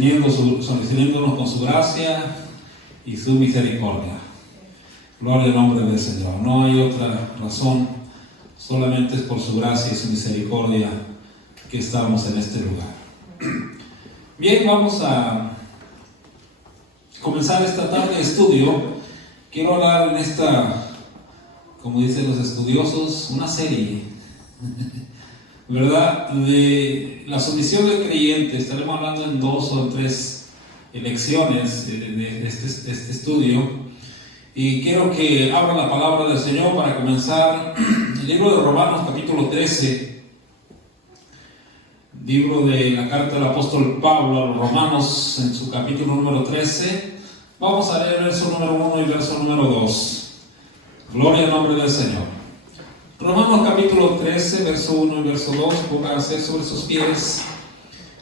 solicitándonos con su gracia y su misericordia. Gloria al nombre del Señor. No hay otra razón, solamente es por su gracia y su misericordia que estamos en este lugar. Bien, vamos a comenzar esta tarde de estudio. Quiero hablar en esta, como dicen los estudiosos, una serie, ¿verdad? De la sumisión del creyente. Estaremos hablando en 2 o 3 lecciones de este estudio. Y quiero que abra la palabra del Señor para comenzar el libro de Romanos, capítulo 13. Libro de la carta del apóstol Pablo a los Romanos, en su capítulo número 13. Vamos a leer el verso número 1 y verso número 2. Gloria al nombre del Señor. Romanos capítulo 13, verso 1 y verso 2. Pónganse sobre sus pies,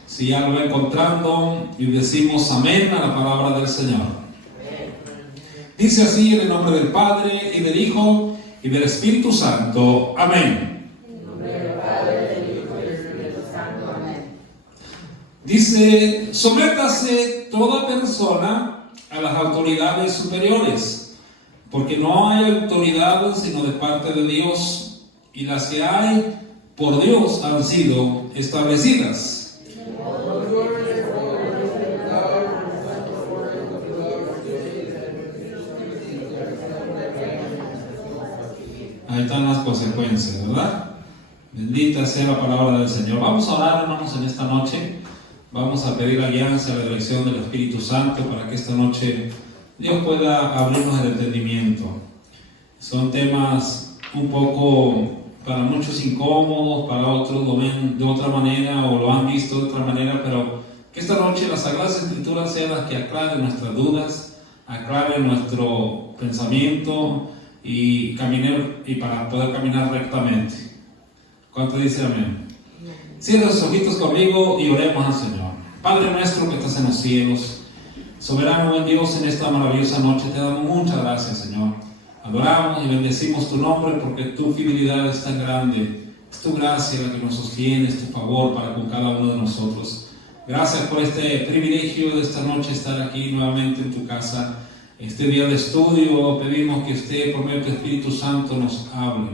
si ya lo va encontrando, y decimos amén a la palabra del Señor. Dice así, en el nombre del Padre, y del Hijo, y del Espíritu Santo. Amén. En nombre del Padre, del Hijo y del Espíritu Santo. Amén. Dice: sométase toda persona a las autoridades superiores, porque no hay autoridad sino de parte de Dios, y las que hay por Dios han sido establecidas. Ahí están las consecuencias, ¿verdad? Bendita sea la palabra del Señor. Vamos a orar, hermanos, en esta noche. Vamos a pedir la guianza, la dirección del Espíritu Santo para que esta noche Dios pueda abrirnos el entendimiento. Son temas un poco, para muchos incómodos, para otros lo ven de otra manera o lo han visto de otra manera, pero que esta noche las Sagradas Escrituras sean las que aclaren nuestras dudas, aclaren nuestro pensamiento y caminar, y para poder caminar rectamente. ¿Cuánto dice amén? Cierra sus ojitos conmigo y oremos al Señor. Padre nuestro que estás en los cielos, soberano buen Dios, en esta maravillosa noche te damos muchas gracias, Señor. Adoramos y bendecimos tu nombre porque tu fidelidad es tan grande. Es tu gracia la que nos sostiene, es tu favor para con cada uno de nosotros. Gracias por este privilegio de esta noche estar aquí nuevamente en tu casa. Este día de estudio pedimos que usted, por medio de tu Espíritu Santo, nos hable.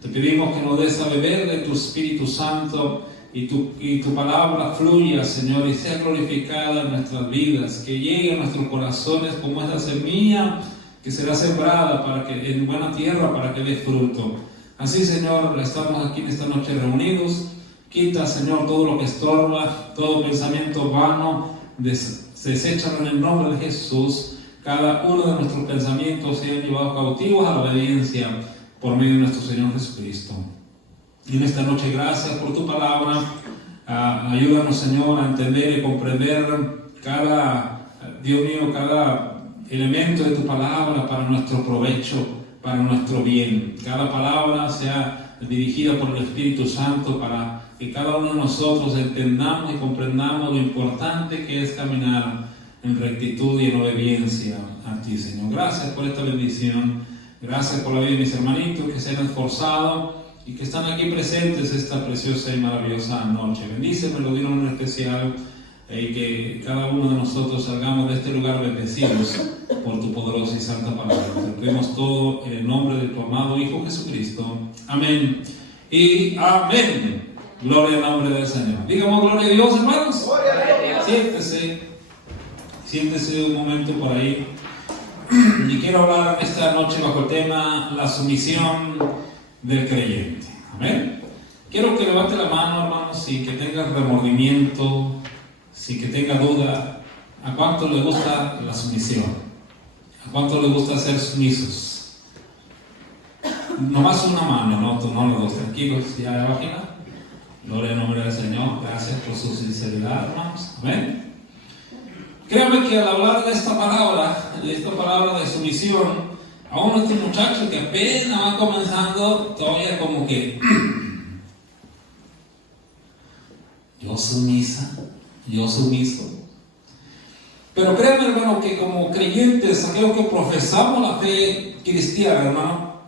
Te pedimos que nos des a beber de tu Espíritu Santo y tu palabra fluya, Señor, y sea glorificada en nuestras vidas, que llegue a nuestros corazones como esa semilla que será sembrada para que, en buena tierra, para que dé fruto. Así, Señor, estamos aquí en esta noche reunidos. Quita, Señor, todo lo que estorba, todo pensamiento vano, deséchalo en el nombre de Jesús. Cada uno de nuestros pensamientos sean llevados cautivos a la obediencia por medio de nuestro Señor Jesucristo. Y en esta noche, gracias por tu palabra. Ayúdanos, Señor, a entender y comprender cada elemento de tu palabra para nuestro provecho, para nuestro bien. Cada palabra sea dirigida por el Espíritu Santo para que cada uno de nosotros entendamos y comprendamos lo importante que es caminar en rectitud y en obediencia a ti, Señor. Gracias por esta bendición. Gracias por la vida de mis hermanitos que se han esforzado y que están aquí presentes esta preciosa y maravillosa noche. Bendíceme, lo digo en especial, y que cada uno de nosotros salgamos de este lugar bendecidos por tu poderosa y santa palabra. Te pedimos todo en el nombre de tu amado Hijo Jesucristo. Amén y amén. Gloria al nombre del Señor. Digamos gloria a Dios, hermanos. Gloria a Dios. Siéntese un momento por ahí. Y quiero hablar esta noche bajo el tema la sumisión del creyente. Amén. Quiero que levante la mano, hermanos, y que tenga remordimiento, si que tenga duda. ¿A cuánto le gusta la sumisión? ¿A cuánto le gusta ser sumisos? Nomás una mano, no los dos, tranquilos, ya de página. Gloria al nombre del Señor. Gracias por su sinceridad, hermanos. Amén. Créanme que al hablar de esta palabra de sumisión, aún este muchacho que apenas va comenzando, todavía como que yo sumiso. Pero créanme, hermano, que como creyentes, aquellos que profesamos la fe cristiana, hermano,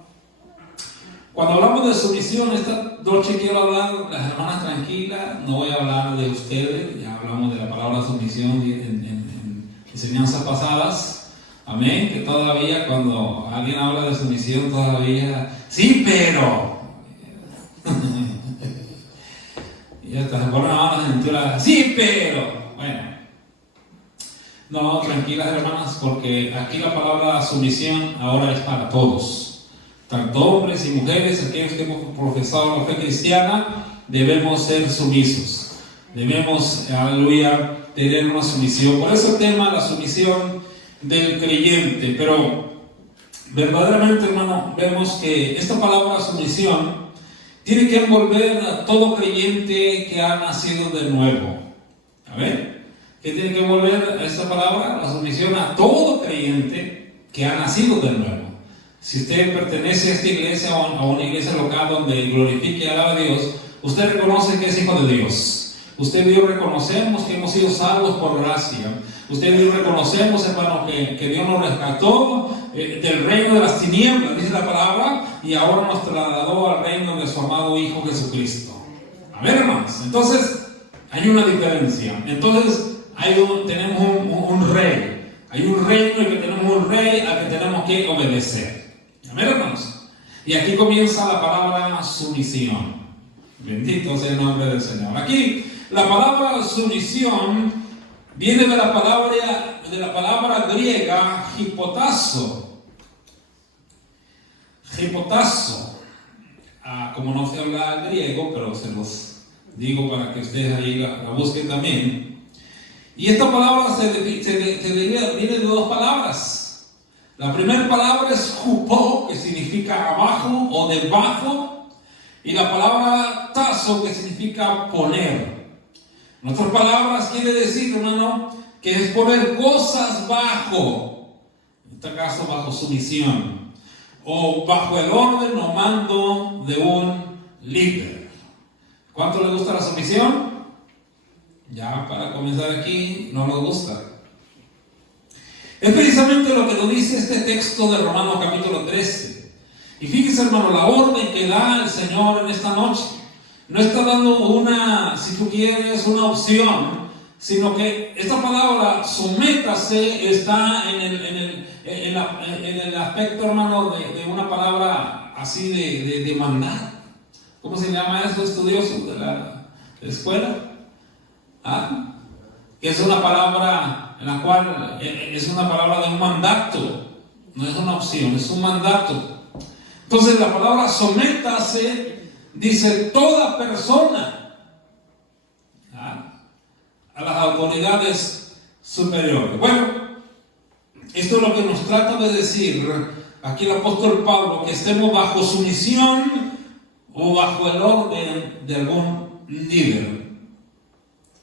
Cuando hablamos de sumisión, esta noche quiero hablar, las hermanas tranquilas, no voy a hablar de ustedes, ya hablamos de la palabra sumisión en enseñanzas pasadas. Amén, que todavía cuando alguien habla de sumisión, todavía, sí, pero. Y hasta se ponen a cintura, sí, pero. Bueno. No, tranquilas hermanas, porque aquí la palabra sumisión ahora es para todos. Tanto hombres y mujeres, aquellos que hemos profesado la fe cristiana, debemos ser sumisos. Debemos, aleluya, tener una sumisión. Por eso el tema, la sumisión del creyente. Pero verdaderamente, hermano, vemos que esta palabra sumisión tiene que envolver a todo creyente que ha nacido de nuevo. A ver, ¿qué tiene que envolver esta palabra? La sumisión a todo creyente que ha nacido de nuevo. Si usted pertenece a esta iglesia o a una iglesia local donde glorifique y alabe a Dios, usted reconoce que es hijo de Dios. Usted y yo reconocemos que hemos sido salvos por gracia. Usted y yo reconocemos, hermano, que Dios nos rescató del reino de las tinieblas, dice la palabra, y ahora nos trasladó al reino de su amado Hijo Jesucristo. A ver, hermanos, entonces hay una diferencia. Entonces tenemos un rey. Hay un reino y que tenemos un rey al que tenemos que obedecer. Amén, hermanos. Y aquí comienza la palabra sumisión. Bendito sea el nombre del Señor. Aquí la palabra sumisión viene de la palabra griega hipotazo. Hipotazo. Como no se habla griego, pero se los digo para que ustedes ahí la busquen también. Y esta palabra viene de dos palabras. La primera palabra es hupo, que significa abajo o debajo, y la palabra tazo, que significa poner. En otras palabras, quiere decir, hermano, que es poner cosas bajo, en este caso bajo sumisión, o bajo el orden o mando de un líder. ¿Cuánto le gusta la sumisión? Ya para comenzar aquí, no nos gusta. Es precisamente lo que nos dice este texto de Romanos capítulo 13. Y fíjense, hermano, la orden que da el Señor en esta noche. No está dando una, si tú quieres, una opción, sino que esta palabra, sométase, está en el aspecto, hermano, de una palabra así de mandar. ¿Cómo se llama eso, estudioso de la escuela? Que es una palabra en la cual es una palabra de un mandato, no es una opción, es un mandato. Entonces la palabra sométase dice toda persona a las autoridades superiores. Bueno, esto es lo que nos trata de decir aquí el apóstol Pablo, que estemos bajo sumisión o bajo el orden de algún líder,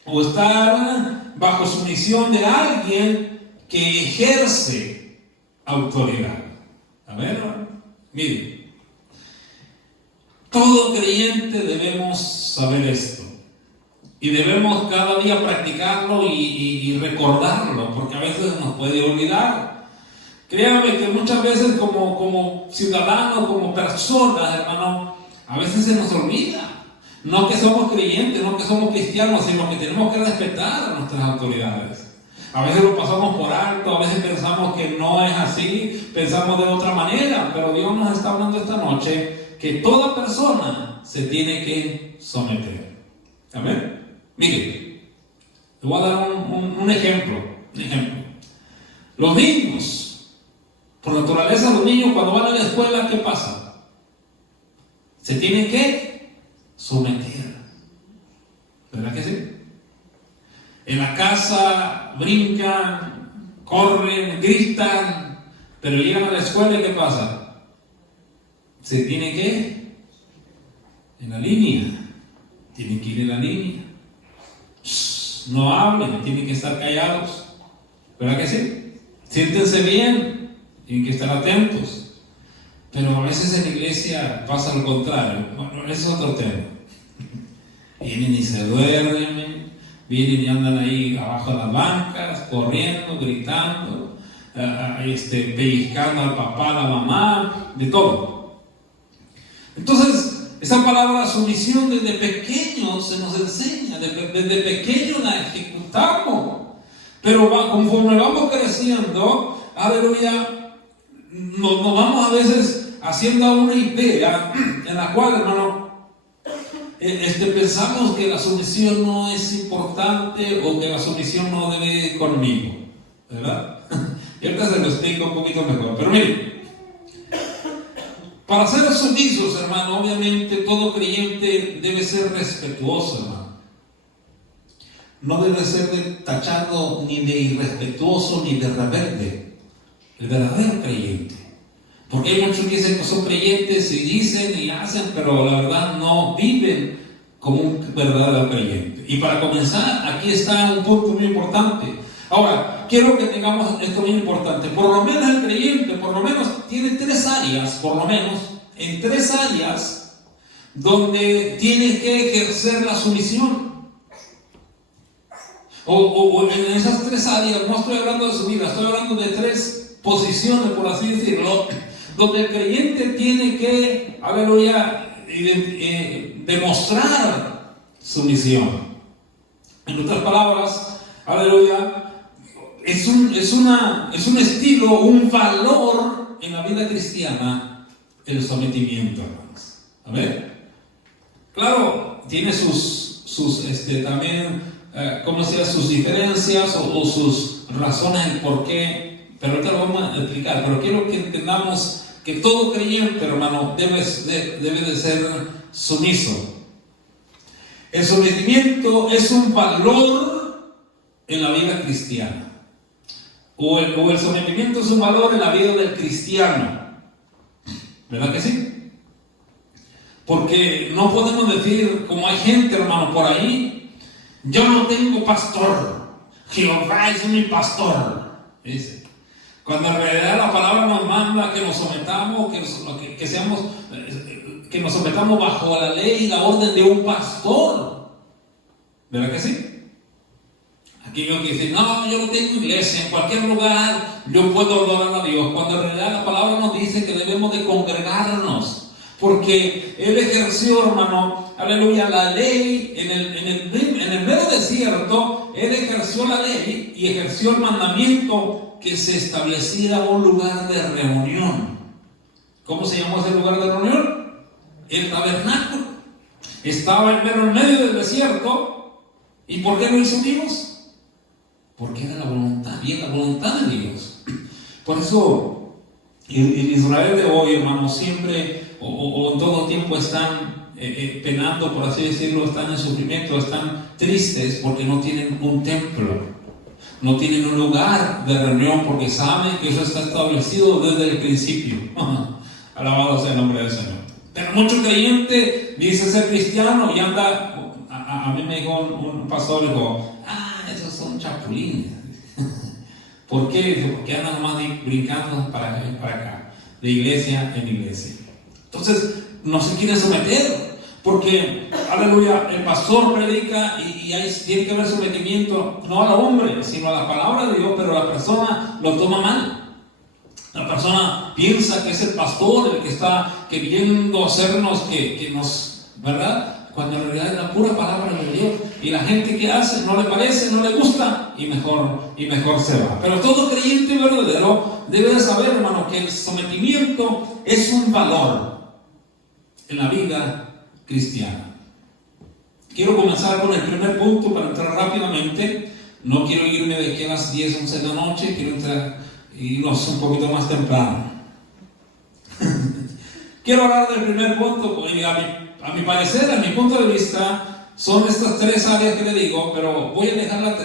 o estar bajo sumisión de alguien que ejerce autoridad. A ver, miren, todo creyente debemos saber esto y debemos cada día practicarlo y recordarlo, porque a veces nos puede olvidar. Créanme que muchas veces como ciudadanos, como personas, hermano, a veces se nos olvida. No que somos creyentes, no que somos cristianos, sino que tenemos que respetar a nuestras autoridades. A veces lo pasamos por alto, a veces pensamos que no es así, pensamos de otra manera, pero Dios nos está hablando esta noche que toda persona se tiene que someter. ¿Amén? Mire, le voy a dar un ejemplo. Los niños, por naturaleza los niños cuando van a la escuela, ¿qué pasa? Se tienen que someter. ¿Verdad que sí? En la casa brincan, corren, gritan, pero llegan a la escuela y ¿qué pasa? Se tiene que en la línea. Tienen que ir en la línea. No hablen, tienen que estar callados. ¿Verdad que sí? Siéntense bien, tienen que estar atentos. Pero a veces en la iglesia pasa lo contrario. Bueno, ese es otro tema. Vienen y se duermen, vienen y andan ahí abajo de las bancas, corriendo, gritando, pellizcando al papá, a la mamá, de todo. Entonces, esa palabra sumisión desde pequeños se nos enseña, desde pequeño la ejecutamos. Pero conforme vamos creciendo, aleluya, nos vamos a veces haciendo una idea en la cual, hermano, pensamos que la sumisión no es importante o que la sumisión no debe ir conmigo, ¿verdad? Y ahorita se lo explico un poquito mejor. Pero miren, para ser sumisos, hermano, obviamente todo creyente debe ser respetuoso, hermano. No debe ser tachado ni de irrespetuoso ni de rebelde. El verdadero creyente. Porque hay muchos que dicen que son creyentes y dicen y hacen, pero la verdad no viven como un verdadero creyente. Y para comenzar, aquí está un punto muy importante. Ahora, quiero que tengamos esto muy importante. Por lo menos el creyente, por lo menos tiene 3 áreas, por lo menos, en 3 áreas, donde tiene que ejercer la sumisión. O en esas 3 áreas, no estoy hablando de su vida, estoy hablando de 3 posiciones, por así decirlo, donde el creyente tiene que, aleluya, demostrar sumisión. En otras palabras, aleluya, es un estilo, un valor en la vida cristiana, el sometimiento, hermanos. A ver, claro, tiene también, ¿cómo sea? Sus diferencias o sus razones del por qué, pero ahorita lo vamos a explicar. Pero quiero que entendamos que todo creyente, hermano, debe de ser sumiso. El sometimiento es un valor en la vida cristiana. O el sometimiento es un valor en la vida del cristiano. ¿Verdad que sí? Porque no podemos decir, como hay gente, hermano, por ahí, yo no tengo pastor, Jehová es mi pastor. Dice. Cuando en realidad la palabra nos manda que nos sometamos, que nos sometamos bajo la ley y la orden de un pastor. ¿Verdad que sí? Aquí yo que dice, no, yo no tengo iglesia, en cualquier lugar yo puedo adorar a Dios, cuando en realidad la palabra nos dice que debemos de congregarnos, porque Él ejerció, hermano, aleluya, la ley en el mero desierto. Él ejerció la ley y ejerció el mandamiento que se estableciera un lugar de reunión. ¿Cómo se llamó ese lugar de reunión? El tabernáculo. Estaba en medio del desierto. ¿Y por qué lo hizo Dios? Porque era la voluntad de Dios. Por eso en Israel de hoy, hermanos, siempre o en todo tiempo están penando, por así decirlo, están en sufrimiento, están tristes porque no tienen un templo, no tienen un lugar de reunión, porque saben que eso está establecido desde el principio. Alabado sea el nombre del Señor. Pero mucho creyente dice ser cristiano y anda. A mí me dijo un pastor, dijo, esos son chapulines. ¿Por qué? Porque andan nomás brincando para acá, de iglesia en iglesia. Entonces, no se quieren someter, porque, aleluya, el pastor predica y ahí tiene que haber sometimiento, no al hombre, sino a la palabra de Dios, pero la persona lo toma mal. La persona piensa que es el pastor el que está queriendo hacernos que nos, ¿verdad? Cuando en realidad es la pura palabra de Dios. Y la gente que hace no le parece, no le gusta y mejor se va. Pero todo creyente verdadero debe de saber, hermano, que el sometimiento es un valor en la vida cristiana. Quiero comenzar con el primer punto para entrar rápidamente. No quiero irme de aquí a las 10, 11 de la noche, quiero irnos un poquito más temprano. Quiero hablar del primer punto. A mi parecer, a mi punto de vista, son estas 3 áreas que le digo, pero voy a dejar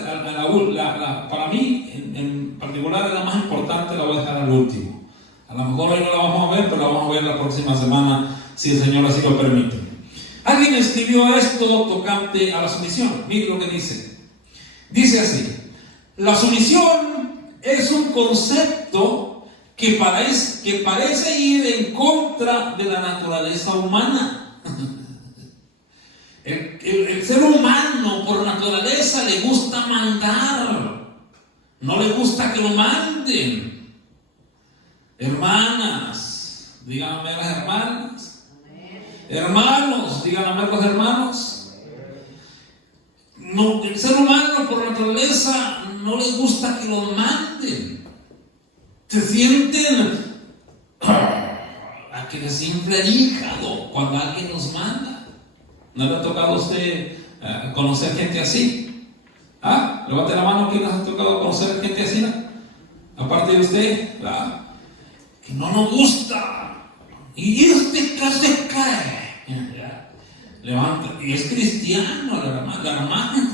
para mí, en particular, la más importante la voy a dejar al último. A lo mejor hoy no la vamos a ver, pero la vamos a ver la próxima semana, si el Señor así lo permite. Alguien escribió esto tocante a la sumisión. Mire lo que dice. Dice así: la sumisión es un concepto que parece ir en contra de la naturaleza humana. El ser humano por naturaleza le gusta mandar, no le gusta que lo manden. Hermanas, díganme las hermanas, Hermanos, digan amén los hermanos. No, el ser humano por naturaleza no les gusta que los manden. Se sienten a que les infla el hígado cuando alguien los manda. ¿No le ha tocado a usted conocer gente así? Levante la mano, ¿quién les ha tocado conocer gente así? Aparte de usted, que no nos gusta. Y este caso se cae. Levanta. Y es cristiano la hermana.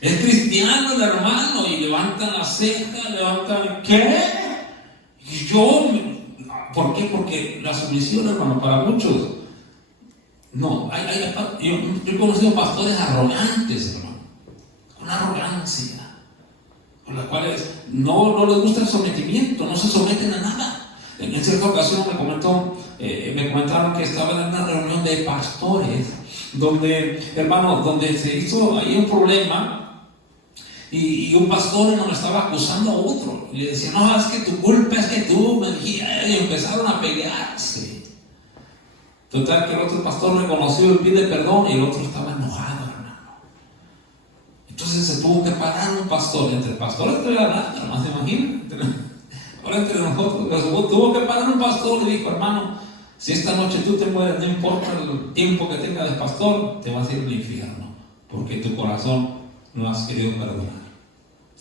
Es cristiano el hermano. Y levantan la ceja, levantan. ¿Qué? Y yo. ¿Por qué? Porque la sumisión, hermano, para muchos. No, yo he conocido pastores arrogantes, hermano. Con arrogancia. Con las cuales no les gusta el sometimiento, no se someten a nada. En cierta ocasión me comentaron que estaban en una reunión de pastores donde se hizo ahí un problema y un pastor no estaba acusando a otro y le decía, no, es que tu culpa, es que tú me dijiste, y empezaron a pelearse. Total que el otro pastor reconoció y pide perdón y el otro estaba enojado, hermano. Entonces se tuvo que parar un pastor, entre pastores estoy hablando, hermano, ¿se imaginan? Ahora entre nosotros, tuvo que parar un pastor y dijo, hermano, si esta noche tú te mueres, no importa el tiempo que tengas de pastor, te vas a ir al infierno, porque tu corazón no has querido perdonar.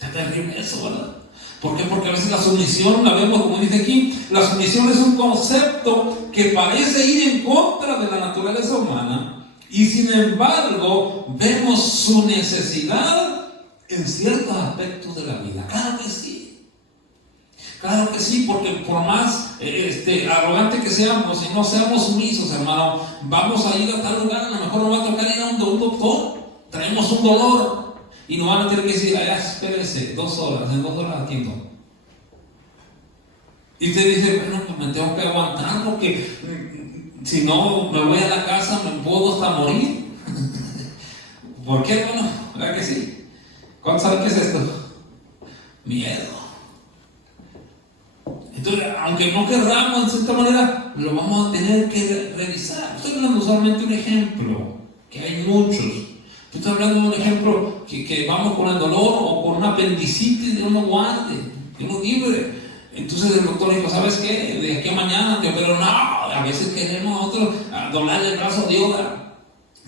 Es terrible eso, ¿verdad? ¿Por qué? Porque a veces la sumisión, la vemos como dice aquí, la sumisión es un concepto que parece ir en contra de la naturaleza humana y sin embargo vemos su necesidad en ciertos aspectos de la vida. Claro que sí. Claro que sí, porque por más arrogante que seamos y no seamos sumisos, hermano, vamos a ir a tal lugar, a lo mejor nos va a tocar ir a un doctor, traemos un dolor y nos van a tener que decir, espérese, 2 horas, en 2 horas atiendo. Y usted dice, bueno, pues me tengo que aguantar porque si no me voy a la casa, me puedo hasta morir. ¿Por qué, hermano? ¿Verdad que sí? ¿Cuántos saben qué es esto? Miedo. Entonces, aunque no querramos, de cierta manera, lo vamos a tener que revisar. Estoy hablando solamente un ejemplo, que hay muchos. Estoy hablando de un ejemplo que vamos con el dolor o con una apendicitis, Dios nos guarde, Dios nos libre. Entonces el doctor dijo, ¿sabes qué? De aquí a mañana te opero. No, a veces queremos a otros doblarle el brazo a Dios.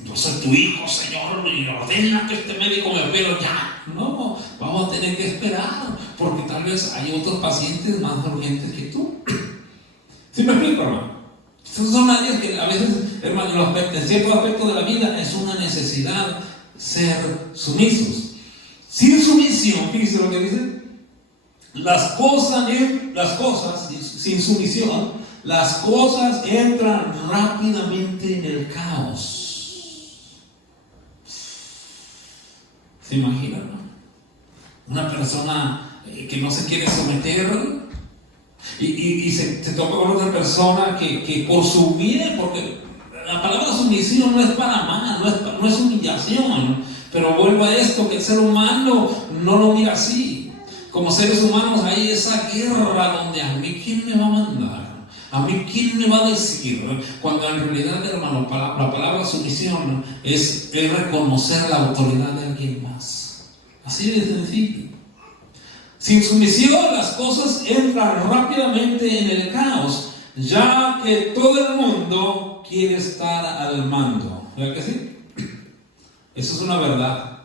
Yo soy tu hijo, Señor, y ordena que este médico me opere ya. No, vamos a tener que esperar, porque tal vez hay otros pacientes más urgentes que tú. ¿Sí me explico, hermano? Esas son áreas que a veces, hermano, en ciertos aspectos de la vida es una necesidad ser sumisos. Sin sumisión, fíjense lo que dice, las cosas sin sumisión, las cosas entran rápidamente en el caos. ¿Se imaginan, no? Una persona que no se quiere someter y se toca con otra persona que por su bien, porque la palabra sumisión no es para mal, no es humillación, pero vuelvo a esto, que el ser humano no lo mira así. Como seres humanos hay esa guerra donde a mí quién me va a mandar, a mí quién me va a decir, cuando en realidad, hermano, la palabra sumisión es reconocer la autoridad de alguien más. Así de sencillo. Sin sumisión las cosas entran rápidamente en el caos, ya que todo el mundo quiere estar al mando. ¿Verdad que sí? Eso es una verdad.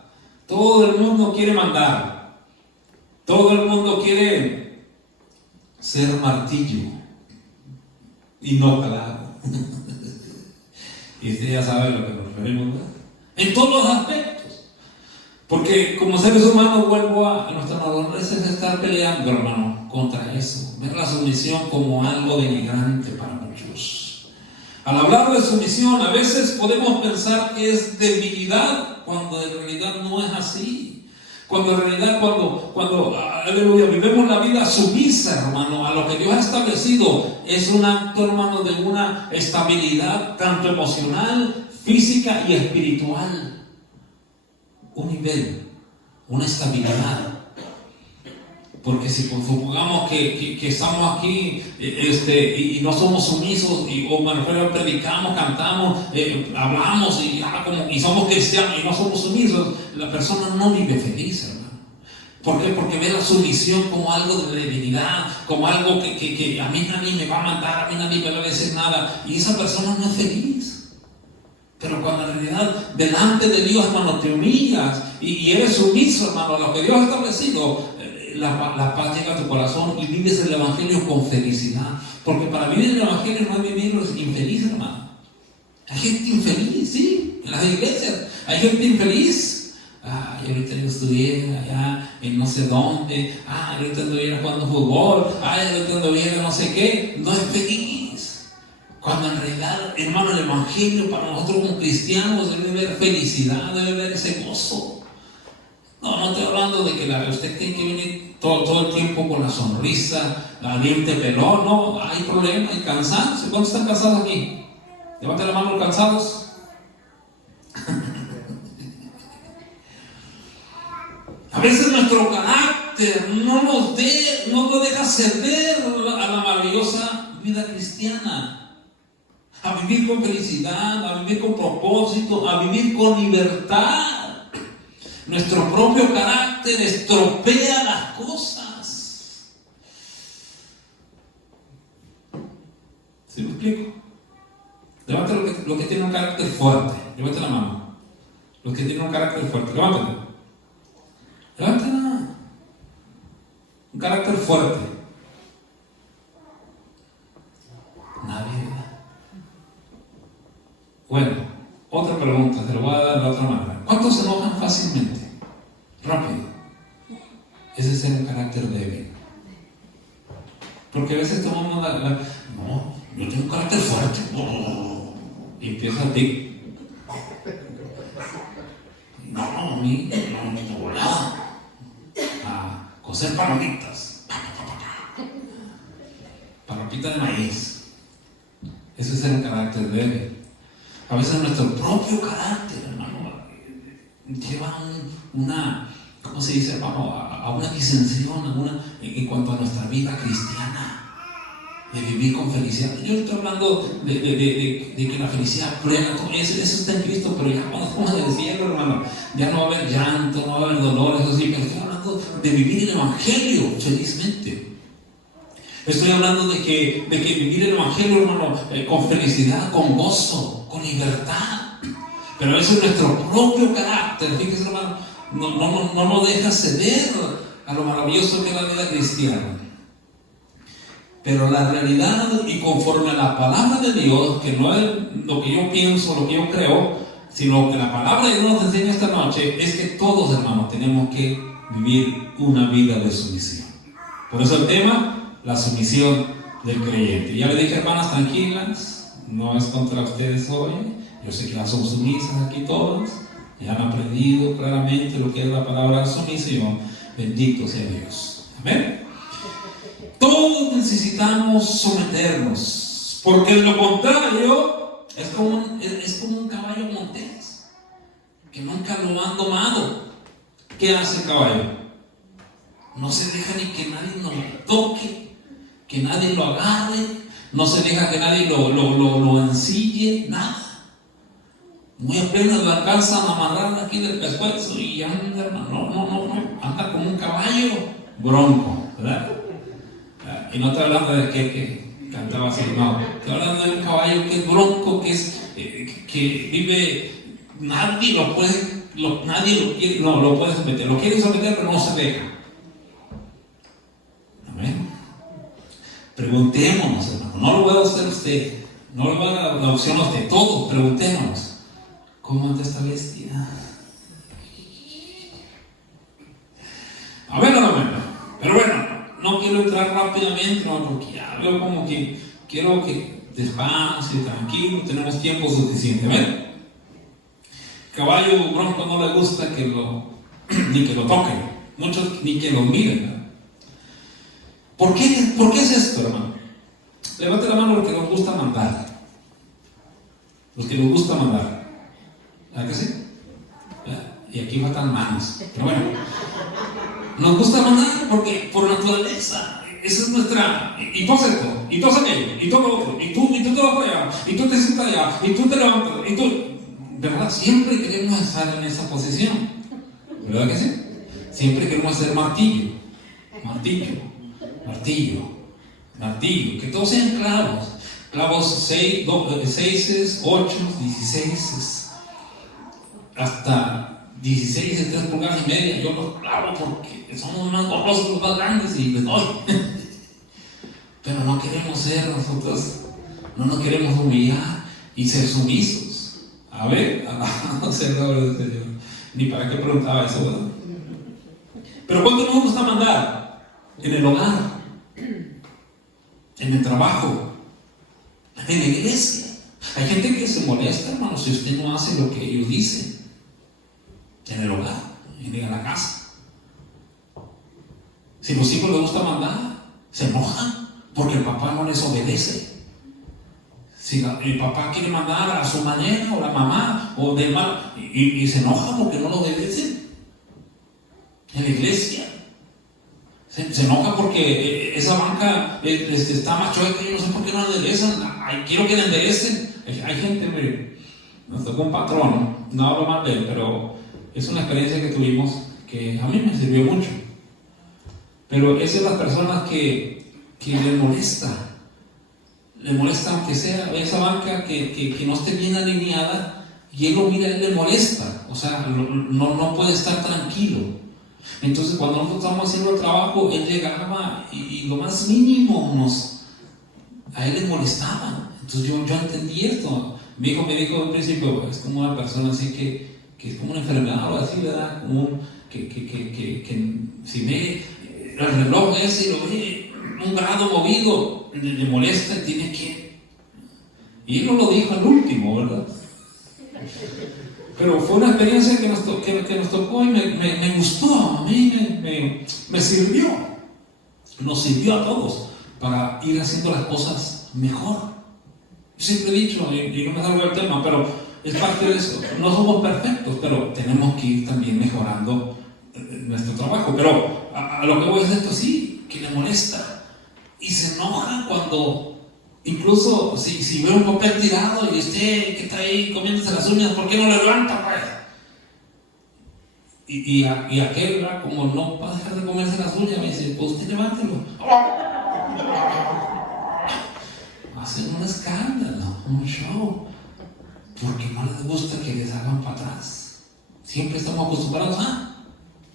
Todo el mundo quiere mandar. Todo el mundo quiere ser martillo y no clavo. Y usted ya sabe a lo que nos referimos, ¿verdad? En todos los aspectos. Porque como seres humanos, vuelvo a nuestra naturaleza es estar peleando, hermano, contra eso. Ver la sumisión como algo denigrante para muchos. Al hablar de sumisión, a veces podemos pensar que es debilidad, cuando en realidad no es así. Cuando en realidad, aleluya, vivimos la vida sumisa, hermano, a lo que Dios ha establecido, es un acto, hermano, de una estabilidad tanto emocional, física y espiritual. Un nivel, una estabilidad. Porque si supongamos que estamos aquí y no somos sumisos, o me refiero, predicamos, cantamos, hablamos y somos cristianos y no somos sumisos, la persona no vive feliz, hermano. ¿Por qué? Porque ve la sumisión como algo de debilidad, como algo que a mí nadie me va a mandar, a mí nadie me va a decir nada, y esa persona no es feliz. Pero cuando en realidad delante de Dios, hermano, te humillas y eres sumiso, hermano, a lo que Dios ha establecido, la paz llega a tu corazón y vives el Evangelio con felicidad. Porque para vivir el Evangelio no es vivir infeliz, hermano. Hay gente infeliz, sí, en las iglesias. Hay gente infeliz. Y ahorita yo estuviera allá en no sé dónde. Ahorita estuviera jugando fútbol. Ahorita estuviera no sé qué. No es feliz. Cuando en realidad, hermano, el Evangelio para nosotros como cristianos debe haber felicidad, debe haber ese gozo. No estoy hablando de que usted tiene que venir todo el tiempo con la sonrisa, la diente pelón. No, hay problemas, hay cansancio. ¿Cuántos están cansados aquí? Levanten la mano los cansados. A veces nuestro carácter no nos deja ceder a la maravillosa vida cristiana, a vivir con felicidad, a vivir con propósito, a vivir con libertad. Nuestro propio carácter estropea las cosas. ¿Sí me explico? Levanta lo que tiene un carácter fuerte. Levanta la mano. Los que tienen un carácter fuerte. Levántala. Levántala. Un carácter fuerte. Nadie. Bueno, otra pregunta. Te lo voy a dar de la otra manera. ¿Cuántos se enojan fácilmente? Rápido. Ese es el carácter débil. Porque a veces tomamos no, yo tengo un carácter fuerte. Y empieza a ti. No, a mí, no volaba. A coser palomitas. Palomitas de maíz. Ese es el carácter débil. A veces nuestro propio carácter, hermano, lleva ¿cómo se dice, hermano? A una disensión, en cuanto a nuestra vida cristiana, de vivir con felicidad. Yo estoy hablando de que la felicidad plena, eso está en Cristo, pero ya cuando estamos en el cielo, hermano, ya no va a haber llanto, no va a haber dolor, eso sí, pero estoy hablando de vivir el Evangelio felizmente. Estoy hablando de que vivir el Evangelio, hermano, con felicidad, con gozo, con libertad. Pero eso es nuestro propio carácter. Fíjese, hermano, no nos deja ceder a lo maravilloso que es la vida cristiana. Pero la realidad, y conforme a la palabra de Dios, que no es lo que yo pienso, lo que yo creo, sino que la palabra de Dios nos enseña esta noche, es que todos, hermanos, tenemos que vivir una vida de sumisión. Por eso el tema, la sumisión del creyente. Ya le dije, hermanas, tranquilas, no es contra ustedes hoy. Yo sé que las son sumisas aquí todas, ya han aprendido claramente lo que es la palabra sumisión. Bendito sea Dios. Amén. Todos necesitamos someternos, porque de lo contrario es como un caballo montés que nunca lo han domado. ¿Qué hace el caballo? No se deja ni que nadie lo toque, que nadie lo agarre, no se deja que nadie lo ensille, nada. Muy apenas lo alcanzan a amarrar aquí del pescuezo y anda, no, anda como un caballo bronco, ¿verdad? Y no estoy hablando de que cantaba así, no. Estoy hablando de un caballo que es bronco, que vive, nadie lo puede someter. Lo quiere someter, pero no se deja. Amén. Preguntémonos, hermano. No lo voy a hacer usted. No lo voy a dar la opción a usted. Todos preguntémonos. ¿Cómo anda esta bestia? A ver, hermano. Pero bueno, no quiero entrar rápidamente, no, porque ya veo como que quiero que despacio, tranquilo, tenemos tiempo suficiente. A ver, caballo bronco no le gusta ni que lo toquen, muchos ni que lo miren, ¿no? ¿Por qué es esto, hermano? Levante la mano los que nos gusta mandar. Los que nos gusta mandar. ¿Verdad que sí? ¿Ya? Y aquí faltan manos. Pero bueno, Nos gusta mandar porque por naturaleza, esa es nuestra, y tú haces esto, y tú haces aquello, y todo lo otro, y tú te vas para allá, y tú te sientas allá, y tú te levantas, y tú, ¿verdad? Siempre queremos estar en esa posición, ¿verdad que sí? Siempre queremos ser martillo, que todos sean clavos 6, 8, 16, hasta 16 de 3 pulgadas y media, yo los clavo porque somos más golosos, los más grandes y les doy. Pero no queremos ser nosotros, no nos queremos humillar y ser sumisos. A ver, no sé, la verdad, Señor. Ni para qué preguntaba eso, ¿verdad? Pero ¿cuánto nos gusta mandar? En el hogar, en el trabajo, en la iglesia. Hay gente que se molesta, hermano, si usted no hace lo que ellos dicen. En el hogar, en la casa. Si los hijos les gusta mandar, se enojan porque el papá no les obedece. Si el papá quiere mandar a su manera, o la mamá, o de mal, y se enoja porque no lo obedecen. En la iglesia se enoja porque esa banca está más chueca y no sé por qué no la enderezan. Quiero que la enderecen. Hay gente, nos tocó un patrón, no hablo mal de él, pero es una experiencia que tuvimos que a mí me sirvió mucho. Pero esas son las personas que les molesta aunque sea esa banca que no esté bien alineada, y él lo mira, él le molesta, o sea, no puede estar tranquilo. Entonces cuando nosotros estábamos haciendo el trabajo, él llegaba y lo más mínimo a él le molestaba. Entonces yo entendí esto. Mi hijo me dijo al principio, es como una persona así que es como una enfermedad o así, ¿verdad? Como que si ve el reloj ese y lo ve un grado movido, le molesta y tiene que... Y él no lo dijo al último, ¿verdad? Pero fue una experiencia que nos tocó y me gustó, a mí me sirvió. Nos sirvió a todos para ir haciendo las cosas mejor. Yo siempre he dicho, y no me salgo del tema, pero es parte de eso. No somos perfectos, pero tenemos que ir también mejorando nuestro trabajo. Pero a lo que voy a decir esto sí, que le molesta. Y se enoja cuando... Incluso si ve un papel tirado y usted que está ahí comiéndose las uñas, ¿por qué no le levanta, pues? Y aquel, ¿verdad? Como no va a dejar de comerse las uñas, me dice, pues usted levántelo. Hacen un escándalo, un show, porque no les gusta que les hagan para atrás. Siempre estamos acostumbrados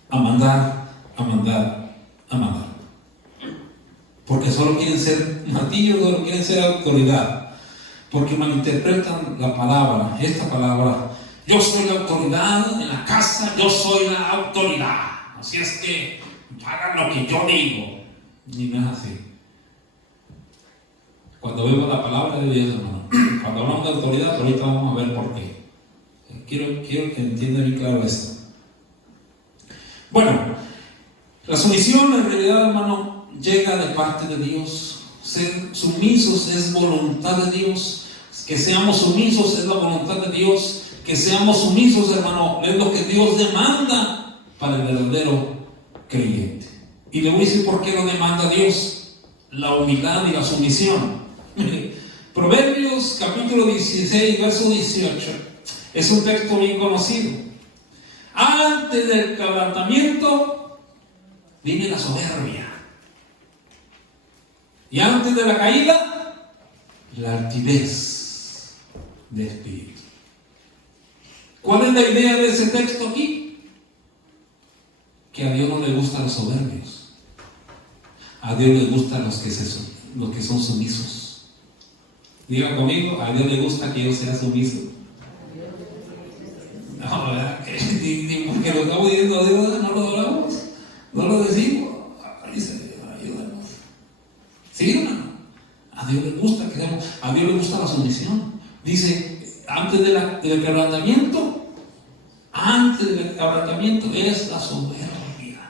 a mandar. Porque solo quieren ser martillos, solo quieren ser autoridad. Porque malinterpretan la palabra, esta palabra. Yo soy la autoridad en la casa, yo soy la autoridad. Así es que hagan lo que yo digo. Ni nada así. Cuando vemos la palabra de Dios, hermano, cuando hablamos de autoridad, ahorita vamos a ver por qué. Quiero que entiendan bien claro esto. Bueno, la sumisión en realidad, hermano, llega de parte de Dios. Ser sumisos es voluntad de Dios. Que seamos sumisos es la voluntad de Dios. Que seamos sumisos, hermano, es lo que Dios demanda para el verdadero creyente. Y le voy a decir por qué lo demanda Dios: la humildad y la sumisión. Proverbios capítulo 16, verso 18 es un texto bien conocido. Antes del quebrantamiento viene la soberbia, y antes de la caída, la altivez de espíritu. ¿Cuál es la idea de ese texto aquí? Que a Dios no le gustan los soberbios. A Dios le gustan los que son sumisos. Diga conmigo, a Dios le gusta que yo sea sumiso. No, ¿verdad? Porque lo estamos diciendo a Dios, no lo hablamos, no lo decimos. Ay, Señor, ayúdanos. ¿Sí, hermano? A Dios le gusta que seamos, a Dios le gusta la sumisión. Dice, antes del quebrantamiento es la soberbia.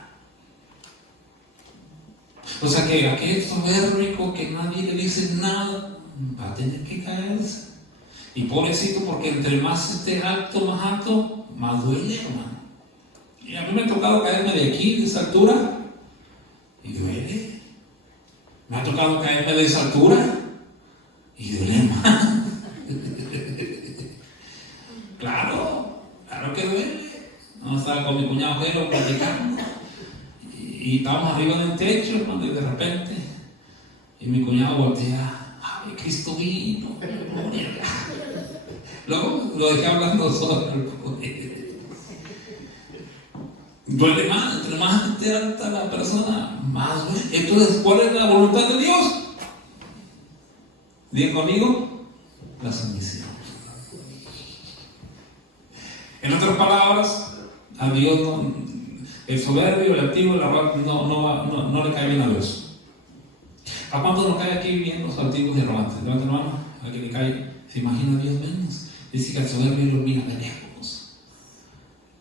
O sea que aquel soberbio que nadie le dice nada, va a tener que caerse. Y pobrecito, porque entre más esté alto, más duele, hermano. Y a mí me ha tocado caerme de aquí, de esa altura, y duele. Me ha tocado caerme de esa altura, y duele más. Claro que duele. No, estaba con mi cuñado Jero platicando, y estábamos arriba del techo, hermano, y de repente, y mi cuñado voltea, ¡ay, Cristo vino! Luego lo dejé hablando solo. Duele más, entre más te alta la persona, más duele. Entonces, ¿cuál es la voluntad de Dios? Diga conmigo, la sumisión. En otras palabras, a Dios el soberbio, el altivo, el arrogante no le cae bien a Dios. ¿A cuántos nos cae aquí bien los altivos y arrogantes? Levanta la mano, a que le cae, se imagina a Dios menos. Dice que al soberbio lo mira de lejos.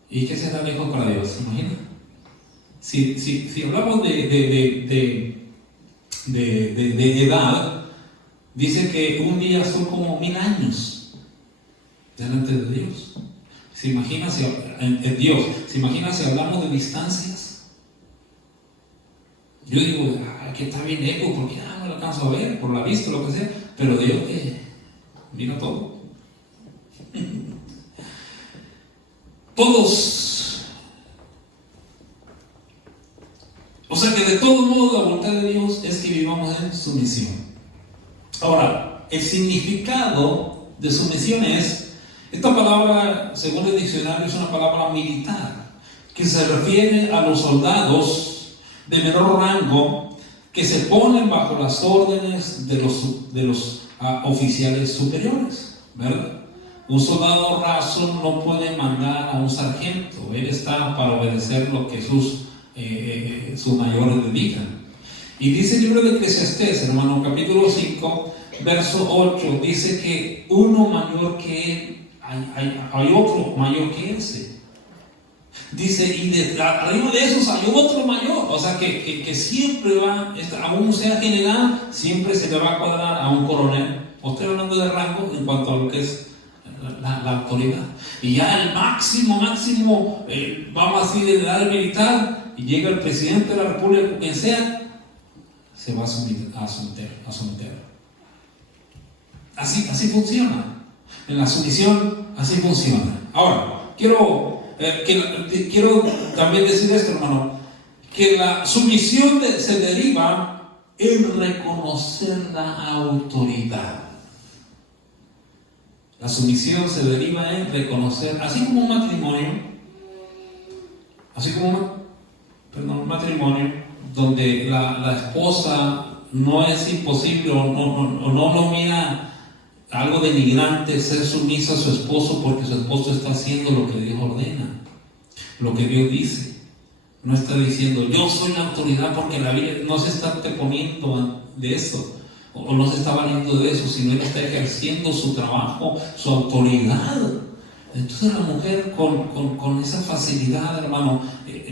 ¿Y qué será lejos para Dios? ¿Se imagina? Si hablamos de edad, dice que un día son como 1000 años delante de Dios. ¿Se imagina si hablamos de distancias? Yo digo, que está bien lejos porque no lo alcanzo a ver, por la vista, lo que sea, pero Dios que mira todo. Todos. O sea que de todo modo la voluntad de Dios es que vivamos en sumisión. Ahora, el significado de sumisión es, esta palabra, según el diccionario, es una palabra militar, que se refiere a los soldados de menor rango que se ponen bajo las órdenes de los oficiales superiores, ¿verdad? Un soldado raso no puede mandar a un sargento, él está para obedecer lo que sus mayores le digan. Y dice el libro de Eclesiastés, hermano, capítulo 5, verso 8, dice que uno mayor que él, hay otro mayor que ese. Dice, y arriba de esos hay otro mayor, o sea que siempre va, aún sea general, siempre se le va a cuadrar a un coronel. Estoy hablando de rango en cuanto a lo que es la autoridad. Y ya el máximo, vamos a decir, de edad militar, y llega el presidente de la república, quien sea, se va a someter. Así funciona. En la sumisión, así funciona. Ahora, quiero también decir esto, hermano, que la sumisión se deriva en reconocer la autoridad. La sumisión se deriva en reconocer, así como un matrimonio, donde la esposa no es imposible o no lo mira algo denigrante ser sumisa a su esposo porque su esposo está haciendo lo que Dios ordena, lo que Dios dice. No está diciendo, yo soy la autoridad, porque la Biblia no se está anteponiendo de eso, o no se está valiendo de eso, sino él está ejerciendo su trabajo, su autoridad. Entonces la mujer con esa facilidad, hermano,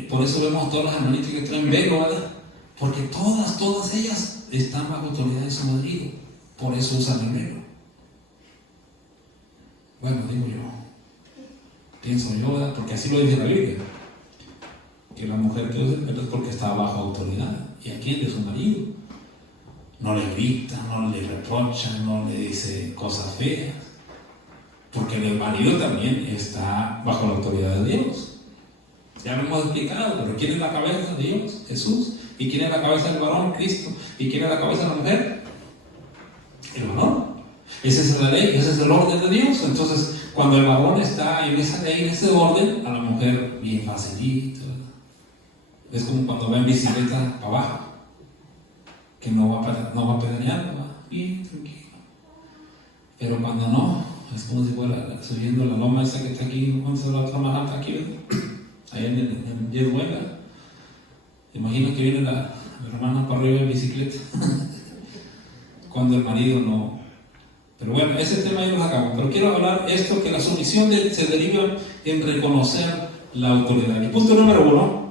por eso vemos todas las hermanitas que traen velo, ¿verdad? Porque todas ellas están bajo autoridad de su marido, por eso usan el velo. Bueno, digo yo, pienso yo, ¿verdad? Porque así lo dice la Biblia, que la mujer que usa el velo es porque está bajo autoridad. ¿Y a quién? De su marido. No le grita, no le reprocha, no le dice cosas feas, porque el marido también está bajo la autoridad de Dios. Ya lo hemos explicado, pero ¿quién es la cabeza de Dios? Jesús. ¿Y quién es la cabeza del varón? Cristo. ¿Y quién es la cabeza de la mujer? El varón. Esa es la ley, ese es el orden de Dios. Entonces, cuando el varón está en esa ley, en ese orden, a la mujer bien facilito. Es como cuando va en bicicleta para abajo, que no va pedaleando, va bien tranquilo. Pero cuando no, es como si fuera subiendo la loma esa que está aquí, ¿cuándo es la otra más alta aquí? Allá en Yeruela. Imagina que viene la hermana para arriba en bicicleta. Cuando el marido no. Pero bueno, ese tema ya lo sacamos. Pero quiero hablar esto, que la sumisión se deriva en reconocer la autoridad. Y punto número 1.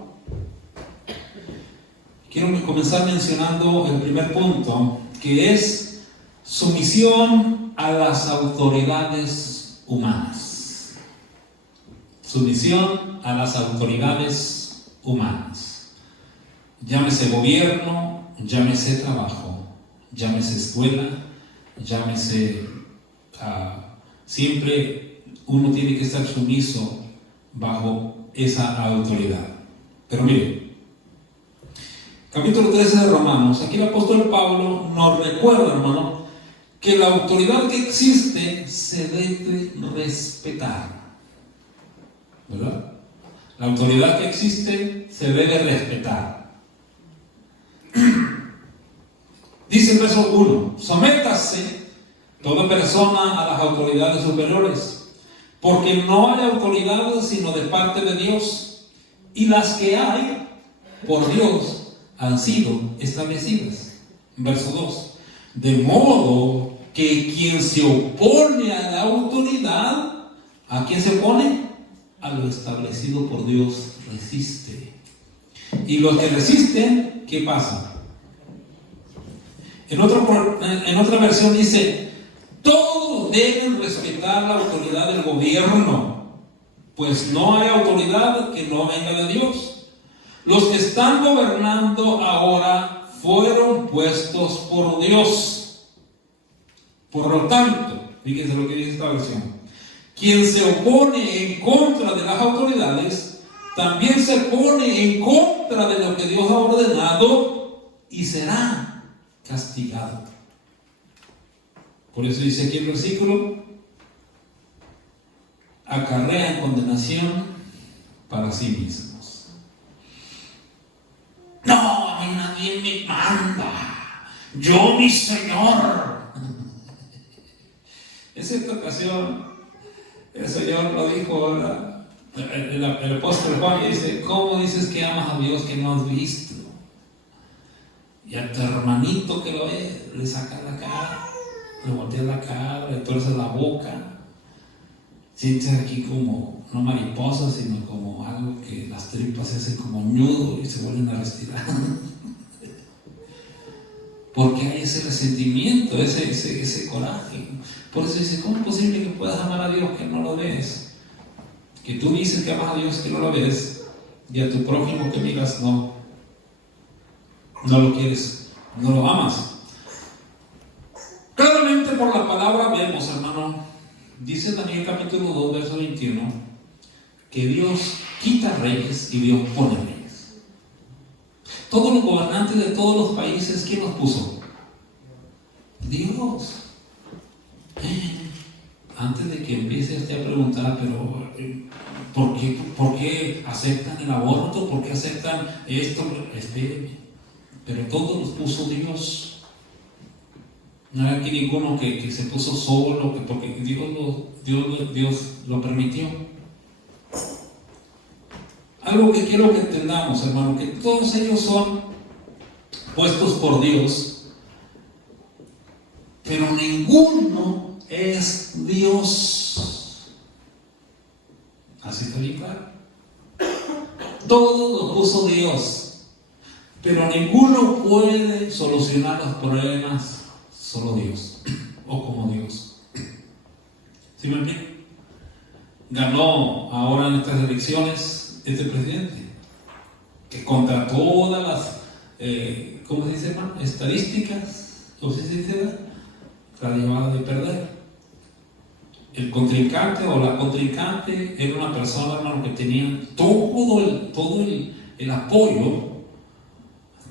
Quiero comenzar mencionando el primer punto, que es sumisión a las autoridades humanas. Sumisión a las autoridades humanas. Llámese gobierno, llámese trabajo, llámese escuela, llámese... siempre uno tiene que estar sumiso bajo esa autoridad. Pero mire, capítulo 13 de Romanos, aquí el apóstol Pablo nos recuerda, hermano, que la autoridad que existe se debe respetar. ¿Verdad? La autoridad que existe se debe respetar. Dice el verso 1: sométase toda persona a las autoridades superiores, porque no hay autoridad sino de parte de Dios, y las que hay por Dios han sido establecidas. Verso 2: de modo que quien se opone a la autoridad, ¿a quién se opone? A lo establecido por Dios resiste. Y los que resisten, ¿qué pasa? En otra versión dice: todos deben respetar la autoridad del gobierno, pues no hay autoridad que no venga de Dios. Los que están gobernando ahora fueron puestos por Dios. Por lo tanto, fíjense lo que dice esta versión: quien se opone en contra de las autoridades, también se pone en contra de lo que Dios ha ordenado y será castigado. Por eso dice aquí el versículo: acarrean condenación para sí mismos. No, a mí nadie me manda, yo mi Señor. Es esta ocasión, el Señor lo dijo, ¿verdad? El apóstol Juan dice: ¿cómo dices que amas a Dios que no has visto? Y a tu hermanito que lo ve, le saca la cara, le voltea la cara, le tuerce la boca. Sientes aquí como, no mariposa, sino como algo que las tripas se hacen como nudo y se vuelven a respirar. Porque hay ese resentimiento, ese coraje. Por eso dice: ¿cómo es posible que puedas amar a Dios que no lo ves? Que tú dices que amas a Dios que no lo ves, y a tu prójimo que miras no lo quieres, no lo amas. Claramente por la palabra vemos, hermano, dice Daniel capítulo 2, verso 21, que Dios quita reyes y Dios pone reyes. Todos los gobernantes de todos los países, ¿quién los puso? Dios. Antes de que empiece usted a preguntar, pero ¿por qué aceptan el aborto? ¿Por qué aceptan esto? Espérenme. Pero todos los puso Dios. No hay aquí ninguno que se puso solo, porque Dios lo permitió. Algo que quiero que entendamos, hermano, que todos ellos son puestos por Dios, pero ninguno es Dios. Así está bien claro. Todos los puso Dios, pero ninguno puede solucionar los problemas, solo Dios, o como Dios. ¿Sí me entienden? Ganó ahora en estas elecciones este presidente, que contra todas las, ¿cómo se dice, hermano? Estadísticas, ¿o si se dice? La llevaba de perder. El contrincante o la contrincante era una persona, hermano, que tenía todo el apoyo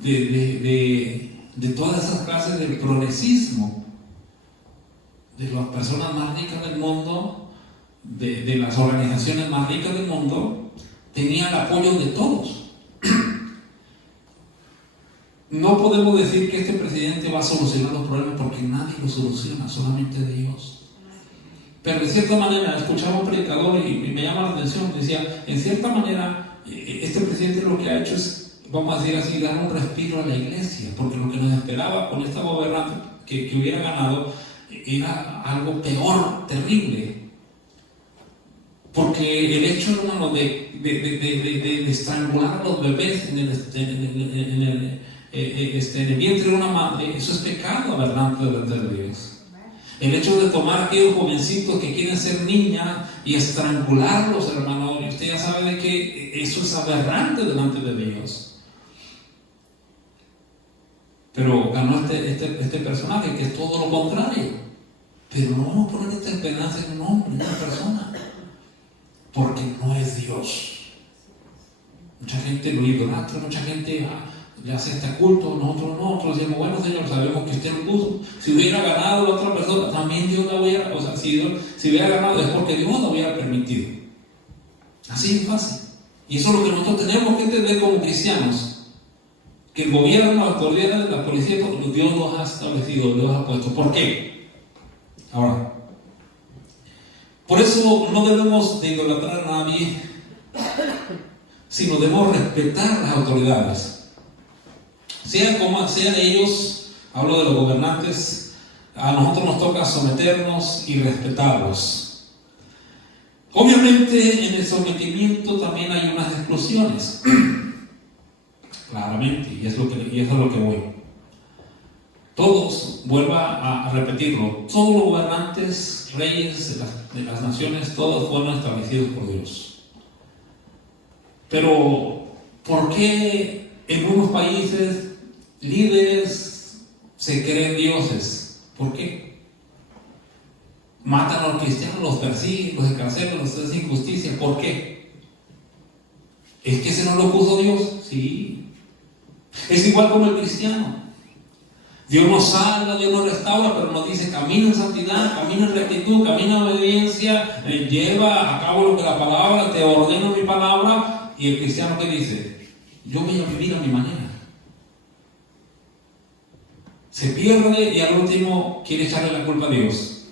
de todas esas clases del progresismo, de las personas más ricas del mundo, de las organizaciones más ricas del mundo. Tenía el apoyo de todos. No podemos decir que este presidente va a solucionar los problemas, porque nadie los soluciona, solamente Dios. Pero de cierta manera, escuchaba un predicador y me llama la atención, decía: en cierta manera, este presidente lo que ha hecho es, vamos a decir así, dar un respiro a la iglesia, porque lo que nos esperaba con esta gobernante que hubiera ganado era algo peor, terrible. Porque el hecho, hermano, de estrangular a los bebés en el vientre de una madre, eso es pecado delante de Dios. El hecho de tomar a aquellos jovencitos que quieren ser niñas y estrangularlos, hermano, usted ya sabe de que eso es aberrante delante de Dios. Pero ganó este personaje que es todo lo contrario. Pero no vamos a poner esta esperanza en un hombre, en una persona, porque no es Dios. Mucha gente lo idolatra, mucha gente le hace este culto, nosotros decimos, bueno Señor, sabemos que usted lo puso. Si hubiera ganado la otra persona, también Dios la hubiera, o sea, si hubiera ganado es porque Dios lo hubiera permitido. Así es fácil. Y eso es lo que nosotros tenemos que entender como cristianos, que el gobierno, las autoridades, la policía, Dios los ha establecido, Dios los ha puesto. ¿Por qué? Ahora, por eso no debemos de idolatrar a nadie, sino debemos respetar las autoridades. Sean como sean ellos, hablo de los gobernantes, a nosotros nos toca someternos y respetarlos. Obviamente en el sometimiento también hay unas exclusiones, claramente, y eso es lo que voy. Todos, vuelva a repetirlo, todos los gobernantes, reyes de las naciones, todos fueron establecidos por Dios. Pero, ¿por qué en unos países líderes se creen dioses? ¿Por qué? Matan a los cristianos, los persiguen, los encarcelan, los hacen injusticia. ¿Por qué? ¿Es que ese no lo puso Dios? Sí. Es igual como el cristiano. Dios nos salva, Dios nos restaura, pero nos dice camina en santidad, camina en rectitud, camina en obediencia, lleva a cabo lo que la palabra, te ordeno mi palabra. Y el cristiano ¿qué dice? Yo voy a vivir a mi manera. Se pierde y al último quiere echarle la culpa a Dios.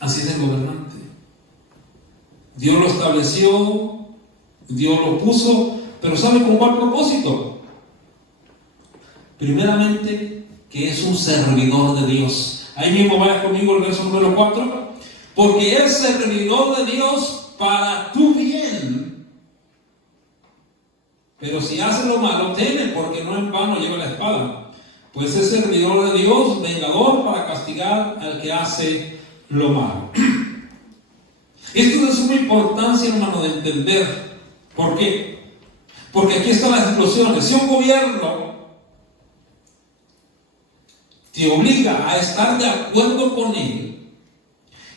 Así es el gobernante. Dios lo estableció, Dios lo puso, pero ¿sabe con cuál propósito? Primeramente, que es un servidor de Dios. Ahí mismo vaya conmigo el verso número 4. Porque es servidor de Dios para tu bien. Pero si hace lo malo, teme, porque no en vano lleva la espada. Pues es servidor de Dios, vengador para castigar al que hace lo malo. Esto es de suma importancia, hermano, de entender. ¿Por qué? Porque aquí están las explosiones. Si un gobierno te obliga a estar de acuerdo con él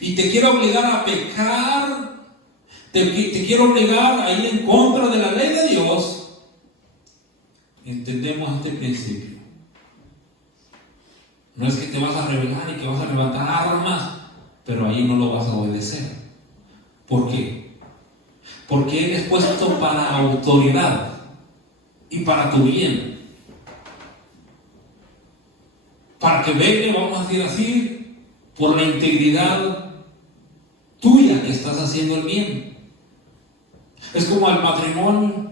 y te quiere obligar a pecar, te quiere obligar a ir en contra de la ley de Dios, entendemos este principio. No es que te vas a rebelar y que vas a levantar armas, pero ahí no lo vas a obedecer. ¿Por qué? Porque Él es puesto para autoridad y para tu bien. Para que vele, vamos a decir así, por la integridad tuya que estás haciendo el bien. Es como el matrimonio,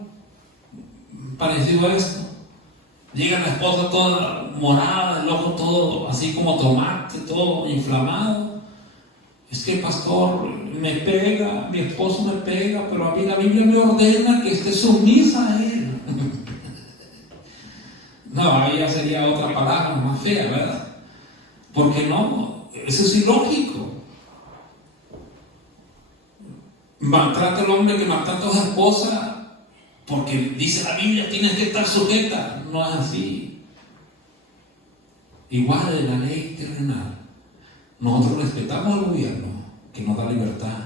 parecido a esto. Llega la esposa toda morada, el ojo todo así como tomate, todo inflamado. Es que el pastor me pega, mi esposo me pega, pero a mí la Biblia me ordena que esté sumisa a él. No, ahí ya sería otra palabra más fea, ¿verdad? Porque no, eso es ilógico. Maltrata al hombre que maltrata a su esposa porque dice la Biblia tienes que estar sujeta. No es así. Igual de la ley terrenal. Nosotros respetamos al gobierno que nos da libertad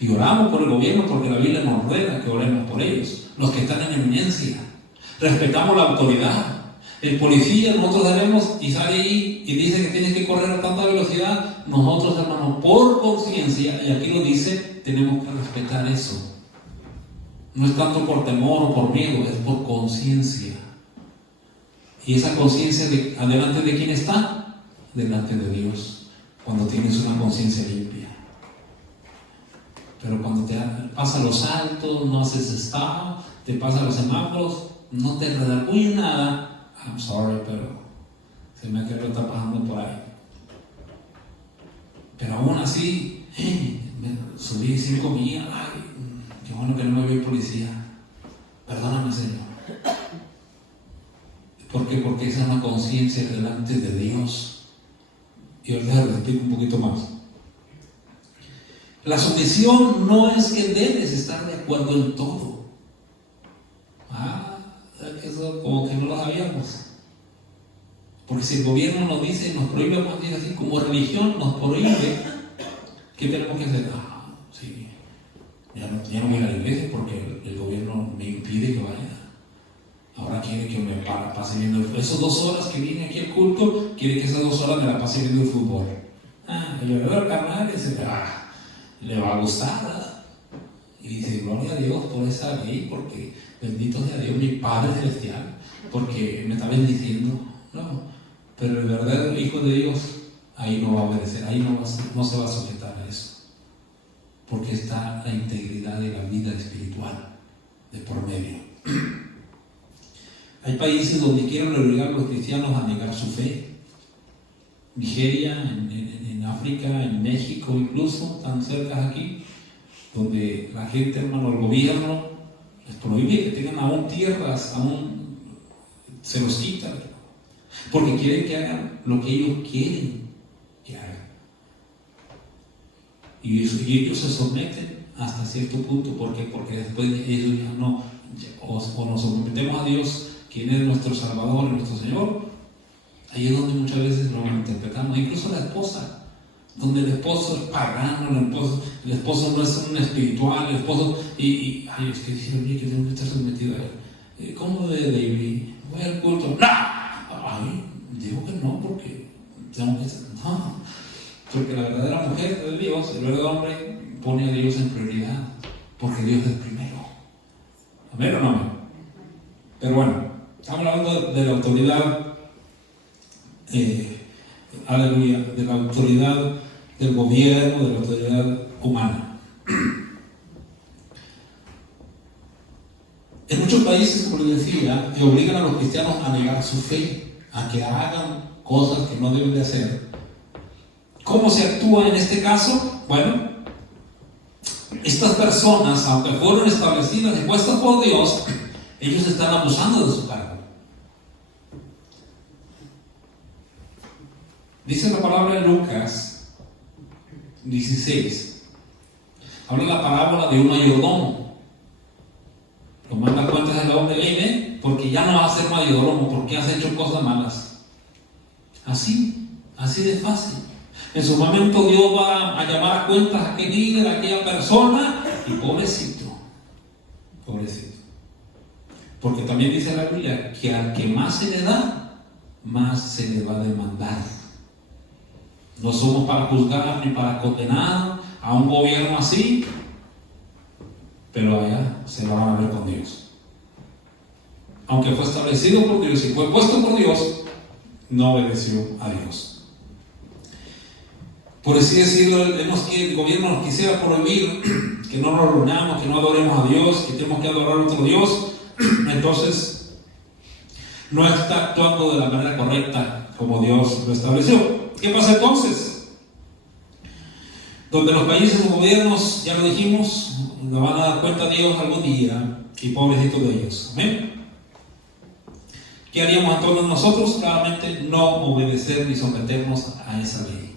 y oramos por el gobierno porque la Biblia nos ordena que oremos por ellos, los que están en eminencia. Respetamos la autoridad. El policía, nosotros debemos, y sale ahí y dice que tiene que correr a tanta velocidad. Nosotros, hermanos, por conciencia, y aquí lo dice, tenemos que respetar eso. No es tanto por temor o por miedo, es por conciencia. Y esa conciencia, ¿adelante de quién está? Delante de Dios, cuando tienes una conciencia limpia. Pero cuando te pasa los saltos, no haces stop, te pasan los semáforos, no te redarguye nada. I'm sorry, pero se me ha quedado está pasando por ahí. Pero aún así, me subí 5 millas. Ay, qué bueno que no me vio el policía. Perdóname, Señor. ¿Por qué? Porque esa es una conciencia delante de Dios. Y ahora les explico un poquito más. La sumisión no es que debes estar de acuerdo en todo. Eso como que no lo sabíamos. Porque si el gobierno nos dice, nos prohíbe, vamos a decir así, como religión nos prohíbe, ¿qué tenemos que hacer? Sí, ya no voy a la iglesia porque el gobierno me impide que vaya. Ahora quiere que me pase viendo el fútbol. Esas 2 horas que viene aquí al culto, quiere que esas 2 horas me la pase viendo el fútbol. El verdadero carnal le va a gustar, ¿verdad? Y dice, gloria a Dios por esa ley, porque bendito sea Dios, mi Padre Celestial, porque me está bendiciendo. No, pero el verdadero Hijo de Dios ahí no va a obedecer, ahí no se va a sujetar a eso, porque está la integridad de la vida espiritual de por medio. Hay países donde quieren obligar a los cristianos a negar su fe. Nigeria, en África, en México incluso, tan cerca aquí, donde la gente, hermano, el gobierno les prohíbe que tengan aún tierras, aún se los quitan, porque quieren que hagan lo que ellos quieren que hagan. Y ellos se someten hasta cierto punto. ¿Por qué? Porque después ellos ya no, o nos sometemos a Dios, quien es nuestro Salvador y nuestro Señor. Ahí es donde muchas veces lo interpretamos, incluso la esposa, donde el esposo es pagano, el esposo no es un espiritual, el esposo, es que dice, oye, que tengo que estar sometido a él. ¿Cómo de David? Voy al culto. ¡No! Digo que no, porque tengo que estar. No, porque la verdadera mujer de Dios, el verdadero hombre, pone a Dios en prioridad, porque Dios es primero. ¿Amén o no amén? Pero bueno, estamos hablando de la autoridad. Aleluya, de la autoridad del gobierno, de la autoridad humana. En muchos países, como les decía, que obligan a los cristianos a negar su fe, a que hagan cosas que no deben de hacer. ¿Cómo se actúa en este caso? Bueno, estas personas, aunque fueron establecidas y puestas por Dios, ellos están abusando de su cargo. Dice la palabra en Lucas 16. Habla la parábola de un mayordomo. Lo manda a cuentas del hombre, viene porque ya no vas a ser mayordomo, porque has hecho cosas malas. Así de fácil. En su momento Dios va a llamar a cuentas a aquel líder, a aquella persona, y pobrecito. Porque también dice la Biblia que al que más se le da, más se le va a demandar. No somos para juzgar ni para condenar a un gobierno así, pero allá se lo van a ver con Dios. Aunque fue establecido por Dios y fue puesto por Dios, no obedeció a Dios. Por así decirlo, vemos que el gobierno nos quisiera prohibir que no nos reunamos, que no adoremos a Dios, que tenemos que adorar a otro Dios. Entonces, no está actuando de la manera correcta como Dios lo estableció. ¿Qué pasa entonces? Donde los países o gobiernos, ya lo dijimos, nos van a dar cuenta de Dios algún día, y pobrecitos de ellos. ¿Amén? ¿Qué haríamos entonces nosotros? Claramente no obedecer ni someternos a esa ley,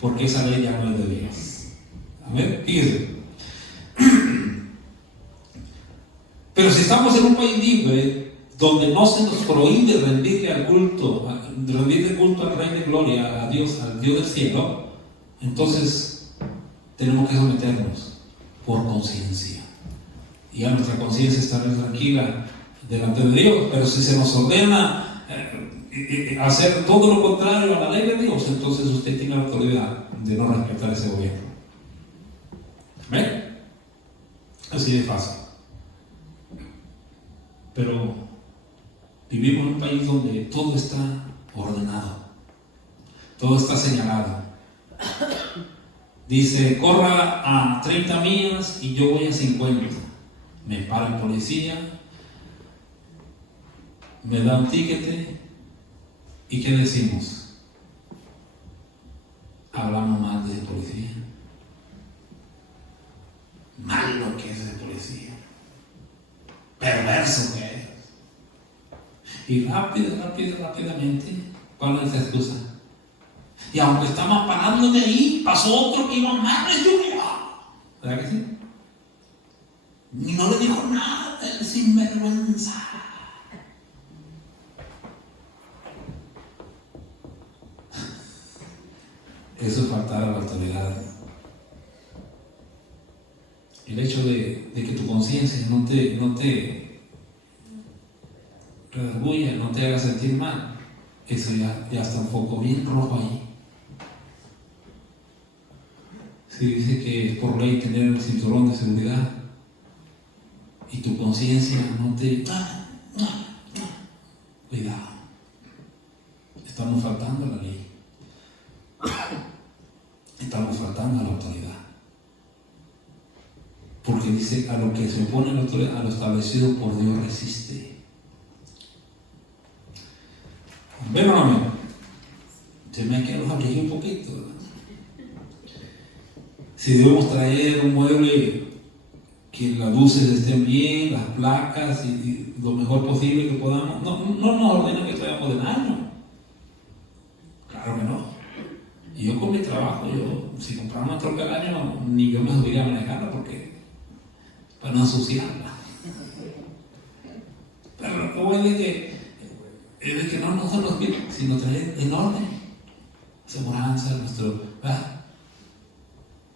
porque esa ley ya no es de Dios. Amén. Fíjense. Pero si estamos en un país libre, donde no se nos prohíbe rendirle culto al Rey de Gloria, a Dios, al Dios del cielo, entonces tenemos que someternos por conciencia. Y a nuestra conciencia estará tranquila delante de Dios. Pero si se nos ordena hacer todo lo contrario a la ley de Dios, entonces usted tiene la autoridad de no respetar ese gobierno. ¿Ven? Así de fácil. Pero vivimos en un país donde todo está ordenado, todo está señalado. Dice, corra a 30 millas y yo voy a 50. Me para el policía, me da un ticket, ¿y qué decimos? Hablamos mal de policía. Malo que es de policía. Perverso que es. Y rápidamente, ¿cuál es la excusa? Y aunque estamos parando de ahí, pasó otro que iba más de lluvia. ¿Verdad que sí? Y no le dijo nada, el sinvergüenza. Eso es faltar a la autoridad. El hecho de que tu conciencia no te redarguya, no te haga sentir mal, eso ya está un poco bien rojo ahí. Si dice que es por ley tener el cinturón de seguridad y tu conciencia no te... Cuidado, estamos faltando a la ley, estamos faltando a la autoridad. Porque dice, a lo que se opone a la autoridad, a lo establecido por Dios resiste. ¿Ven o no? Se me ha quedado aquí un poquito. Si debemos traer un mueble que las luces estén bien, las placas y lo mejor posible que podamos, no nos ordena que traigamos del año. Claro que no. Y yo con mi trabajo, si compramos una troca al año, ni yo me subiría a manejarla porque para no ensuciarla. Pero lo que voy a decir es de que no se nos pide, sino traer en orden, aseguranza, nuestro...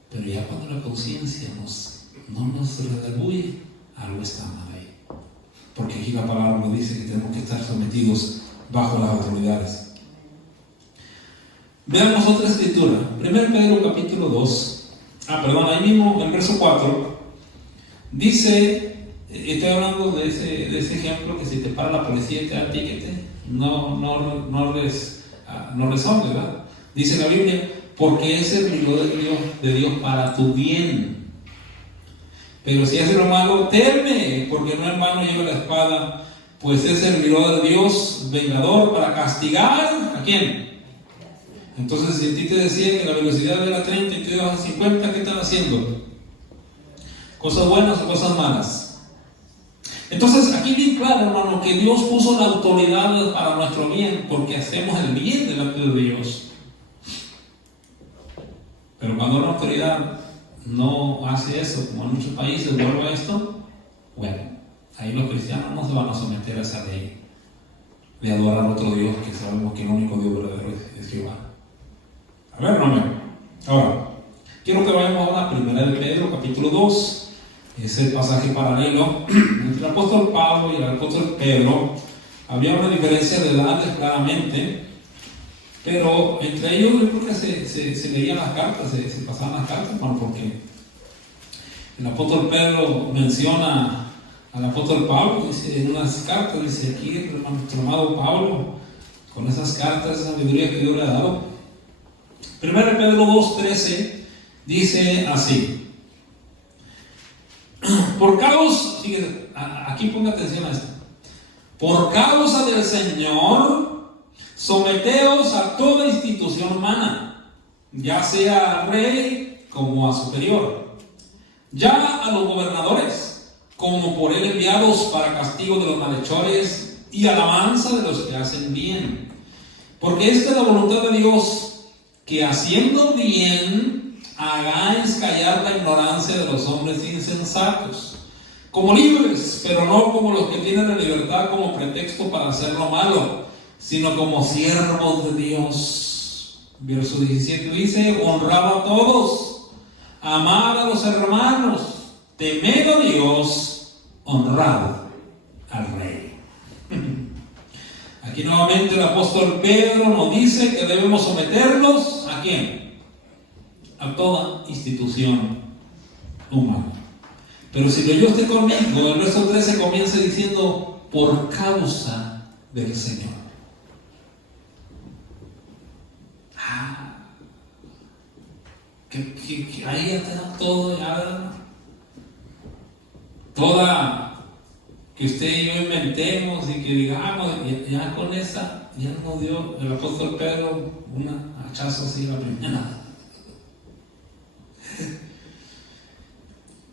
Pero ya cuando la conciencia no nos redarguye, algo está mal ahí. Porque aquí la palabra nos dice que tenemos que estar sometidos bajo las autoridades. Veamos otra escritura. 1 Pedro capítulo 2. Ahí mismo, en verso 4. Dice, estoy hablando de ese ejemplo que si te para la policía y te da el tiquete, no resuelve, ¿verdad? Dice la Biblia, porque es el servidor de Dios para tu bien. Pero si haces lo malo, teme, porque no en vano lleva la espada, pues es servidor de Dios, vengador, para castigar, ¿a quién? Entonces, si a ti te decía que la velocidad era 30 y tú ibas a 50, ¿qué están haciendo? ¿Cosas buenas o cosas malas? Entonces, aquí bien claro, hermano, que Dios puso la autoridad para nuestro bien, porque hacemos el bien delante de Dios. Pero cuando una autoridad no hace eso, como en muchos países vuelve a esto, bueno, ahí los cristianos no se van a someter a esa ley de adorar a otro Dios, que sabemos que el único Dios verdadero es Jehová. A ver, no. Ahora, quiero que vayamos a la primera de Pedro, capítulo 2. Es el pasaje paralelo entre el apóstol Pablo y el apóstol Pedro. Había una diferencia de edades claramente, pero entre ellos yo creo que se leían las cartas, se pasaban las cartas, bueno, porque el apóstol Pedro menciona al apóstol Pablo, dice en unas cartas, dice aquí nuestro amado Pablo, con esas cartas, esa sabiduría que Dios le ha dado. 1 Pedro 2:13 dice así: por causa, fíjate, aquí ponga atención a esto, por causa del Señor, someteos a toda institución humana, ya sea al rey como a superior, ya a los gobernadores, como por él enviados para castigo de los malhechores y alabanza de los que hacen bien. Porque esta es la voluntad de Dios, que haciendo bien hagáis callar la ignorancia de los hombres insensatos, como libres, pero no como los que tienen la libertad como pretexto para hacer lo malo, sino como siervos de Dios. Verso 17 dice: honrad a todos, amad a los hermanos, temed a Dios, honrad al rey. Aquí nuevamente el apóstol Pedro nos dice que debemos someternos ¿a quién? A toda institución humana. Pero si lo yo esté conmigo, el verso 13 comienza diciendo: por causa del Señor. Que ahí ya está todo, ya, toda, que usted y yo inventemos y que digamos, ya con esa, ya nos dio el apóstol Pedro un hachazo así la primera.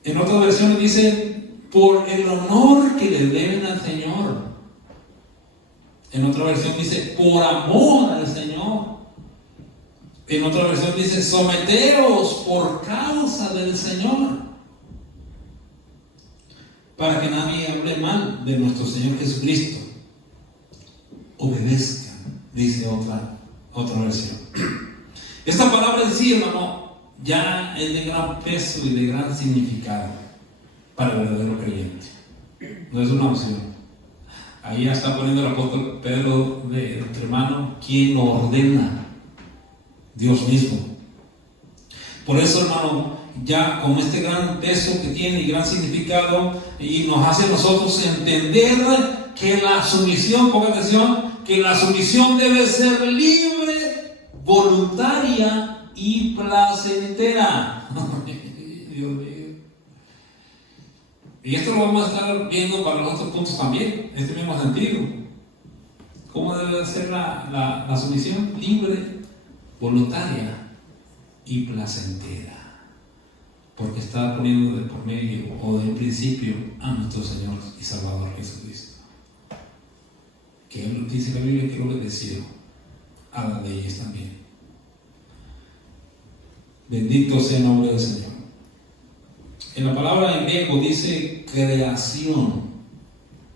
En otras versiones dice: por el honor que le deben al Señor. En otra versión dice: por amor al Señor. En otra versión dice: someteos por causa del Señor. para que nadie hable mal de nuestro Señor Jesucristo. Obedezcan, dice otra versión. Esta palabra en sí, hermano, ya es de gran peso y de gran significado para el verdadero creyente. No es una opción. Ahí ya está poniendo el apóstol Pedro de entre hermano, quien lo ordena, Dios mismo. Por eso, hermano, ya con este gran peso que tiene y gran significado, y nos hace a nosotros entender que la sumisión, ponga atención, que la sumisión debe ser libre, voluntaria y placentera. Dios mío. Y esto lo vamos a estar viendo para los otros puntos también, en este mismo sentido. ¿Cómo debe ser la sumisión? Libre, voluntaria y placentera. Porque está poniendo de por medio o de principio a nuestro Señor y Salvador Jesucristo. Que Él dice la Biblia que Él obedeció a las leyes también. Bendito sea el nombre del Señor. En la palabra en griego dice creación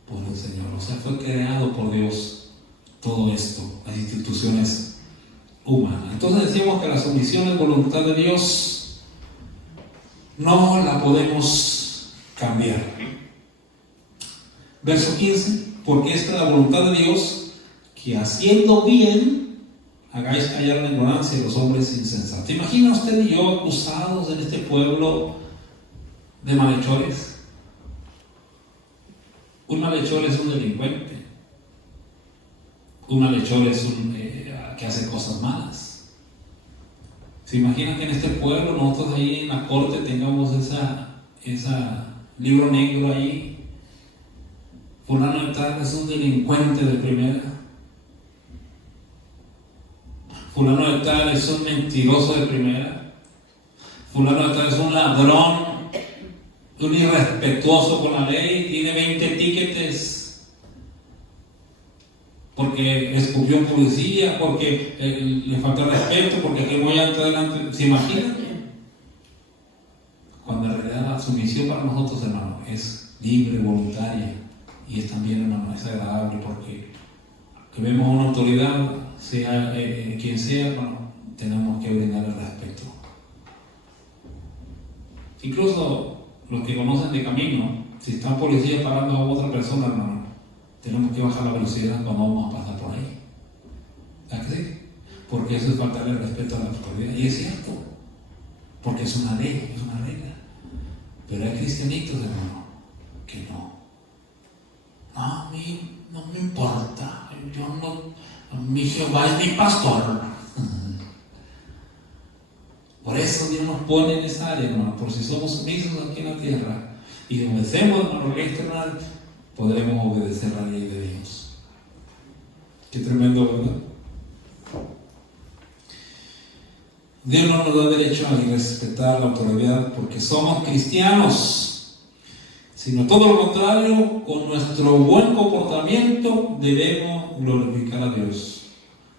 por el Señor. O sea, fue creado por Dios todo esto, las instituciones humanas. Entonces decimos que la sumisión es voluntad de Dios. No la podemos cambiar. Verso 15. Porque esta es la voluntad de Dios, que haciendo bien hagáis callar la ignorancia de los hombres insensatos. ¿Se imagina usted y yo acusados en este pueblo de malhechores? Un malhechor es un delincuente. Un malhechor es un que hace cosas malas. ¿Se imagina que en este pueblo nosotros ahí en la corte tengamos esa libro negro ahí? Fulano de tal es un delincuente de primera. Fulano de tal es un mentiroso de primera. Fulano de tal es un ladrón, un irrespetuoso con la ley, tiene 20 tiquetes porque escupió un policía, porque le falta respeto, porque que voy adelante. ¿Se imaginan? Cuando en realidad la sumisión para nosotros, hermano, es libre, voluntaria, y es también, hermano, es agradable, porque que vemos una autoridad, sea quien sea, hermano, tenemos que brindarle respeto. Incluso los que conocen de camino, si están policías parando a otra persona, hermano, tenemos que bajar la velocidad cuando vamos a pasar por ahí. ¿Verdad que sí? Porque eso es faltarle respeto a la autoridad. Y es cierto, porque es una ley, es una regla. Pero hay cristianitos, hermano, que no. No, a mí no me importa. Mi Jehová es mi pastor. Por eso Dios nos pone en esa área, hermano. Por si somos sumisos aquí en la tierra y obedecemos a la ley externa, podremos obedecer la ley de Dios. Qué tremendo, ¿verdad? Dios no nos da derecho a respetar la autoridad porque somos cristianos, sino todo lo contrario, con nuestro buen comportamiento debemos glorificar a Dios.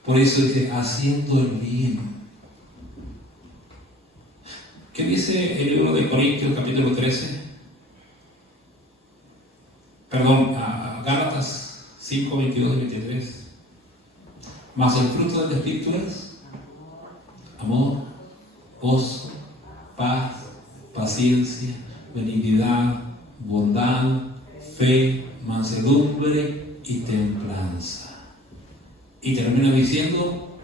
Por eso dice, haciendo el bien. ¿Qué dice el libro de Corintios, capítulo 13? Perdón, a Gálatas 5, 22 y 23. Mas el fruto del Espíritu es amor, gozo, paz, paciencia, benignidad, bondad, fe, mansedumbre y templanza. Y termina diciendo,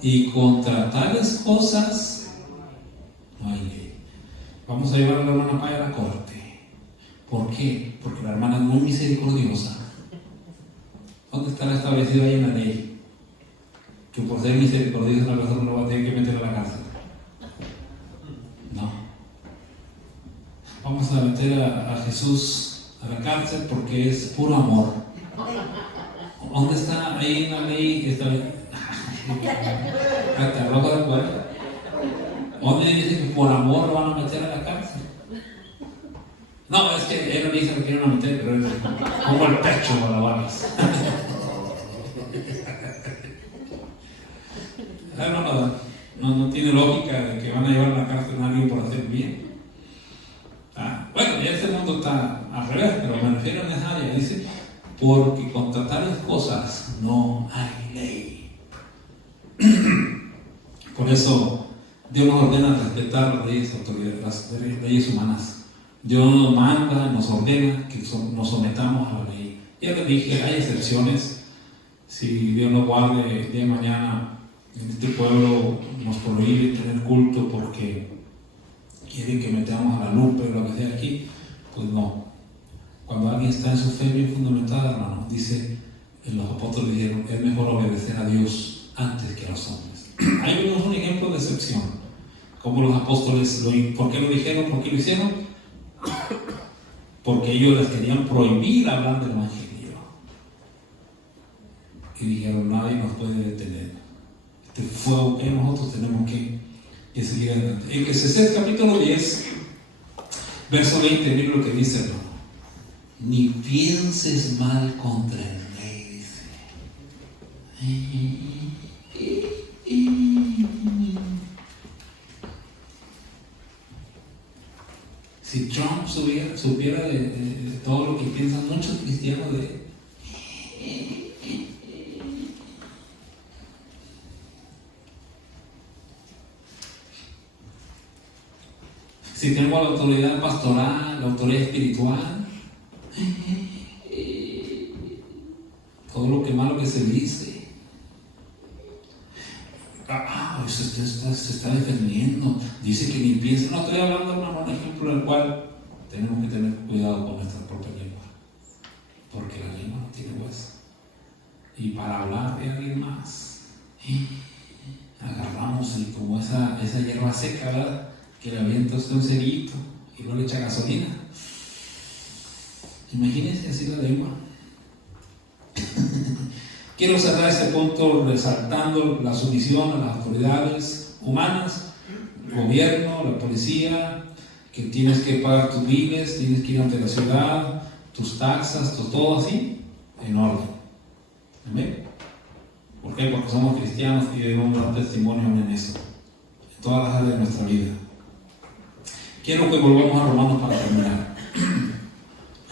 y contra tales cosas no hay ley. Vamos a llevar a la hermana Paya a la corte. ¿Por qué? Porque la hermana es muy misericordiosa. ¿Dónde estará establecido ahí en la ley? Que por ser misericordiosa la persona no va a tener que meter a la cárcel. No. Vamos a meter a Jesús a la cárcel porque es puro amor. ¿Dónde está ahí en la ley? Hasta roja de acuerdo. ¿Dónde dice que por amor lo van a meter a la cárcel? No, es que él dice que quiere una meter, pero es como el pecho para las balas. No tiene lógica de que van a llevar a la cárcel a alguien por hacer bien. Bueno, ya este mundo está al revés, porque contra tales cosas no hay ley. Por eso Dios nos ordena respetar las leyes, las leyes humanas. Dios nos manda, nos ordena que nos sometamos a la ley. Ya les dije, hay excepciones. Si Dios nos guarde el día de mañana, en este pueblo nos prohíbe tener culto porque quieren que metamos a la lupa o lo que sea aquí, pues no. Cuando alguien está en su fe bien fundamentada, hermano, dice, los apóstoles dijeron, es mejor obedecer a Dios antes que a los hombres. Ahí vemos un ejemplo de excepción. Como los apóstoles, ¿por qué lo dijeron? ¿Por qué lo hicieron? Porque ellos les querían prohibir hablar del Evangelio. Y dijeron, nadie nos puede detener. Este fuego que nosotros tenemos que seguir adelante. En Eclesiastés capítulo 10, verso 20, mira lo que dice, hermano. Ni pienses mal contra el rey, dice. Si Trump supiera de todo lo que piensan muchos cristianos de él. Si tengo la autoridad pastoral, la autoridad espiritual, todo lo que malo que se dice, se está defendiendo, dice que ni piensa. No estoy hablando de un ejemplo en el cual tenemos que tener cuidado con nuestra propia lengua, porque la lengua no tiene hueso. Y para hablar de alguien más, agarramos como esa hierba seca, ¿verdad? Que le avienta usted un cerillito y no le echa gasolina. Imagínense así la lengua. Quiero cerrar este punto resaltando la sumisión a las autoridades humanas, el gobierno, la policía, que tienes que pagar tus biles, tienes que ir ante la ciudad, tus taxas, todo así, en orden. ¿Amén? ¿Por qué? Porque somos cristianos y debemos dar testimonio en eso, en todas las áreas de nuestra vida. Quiero que volvamos a Romanos para terminar.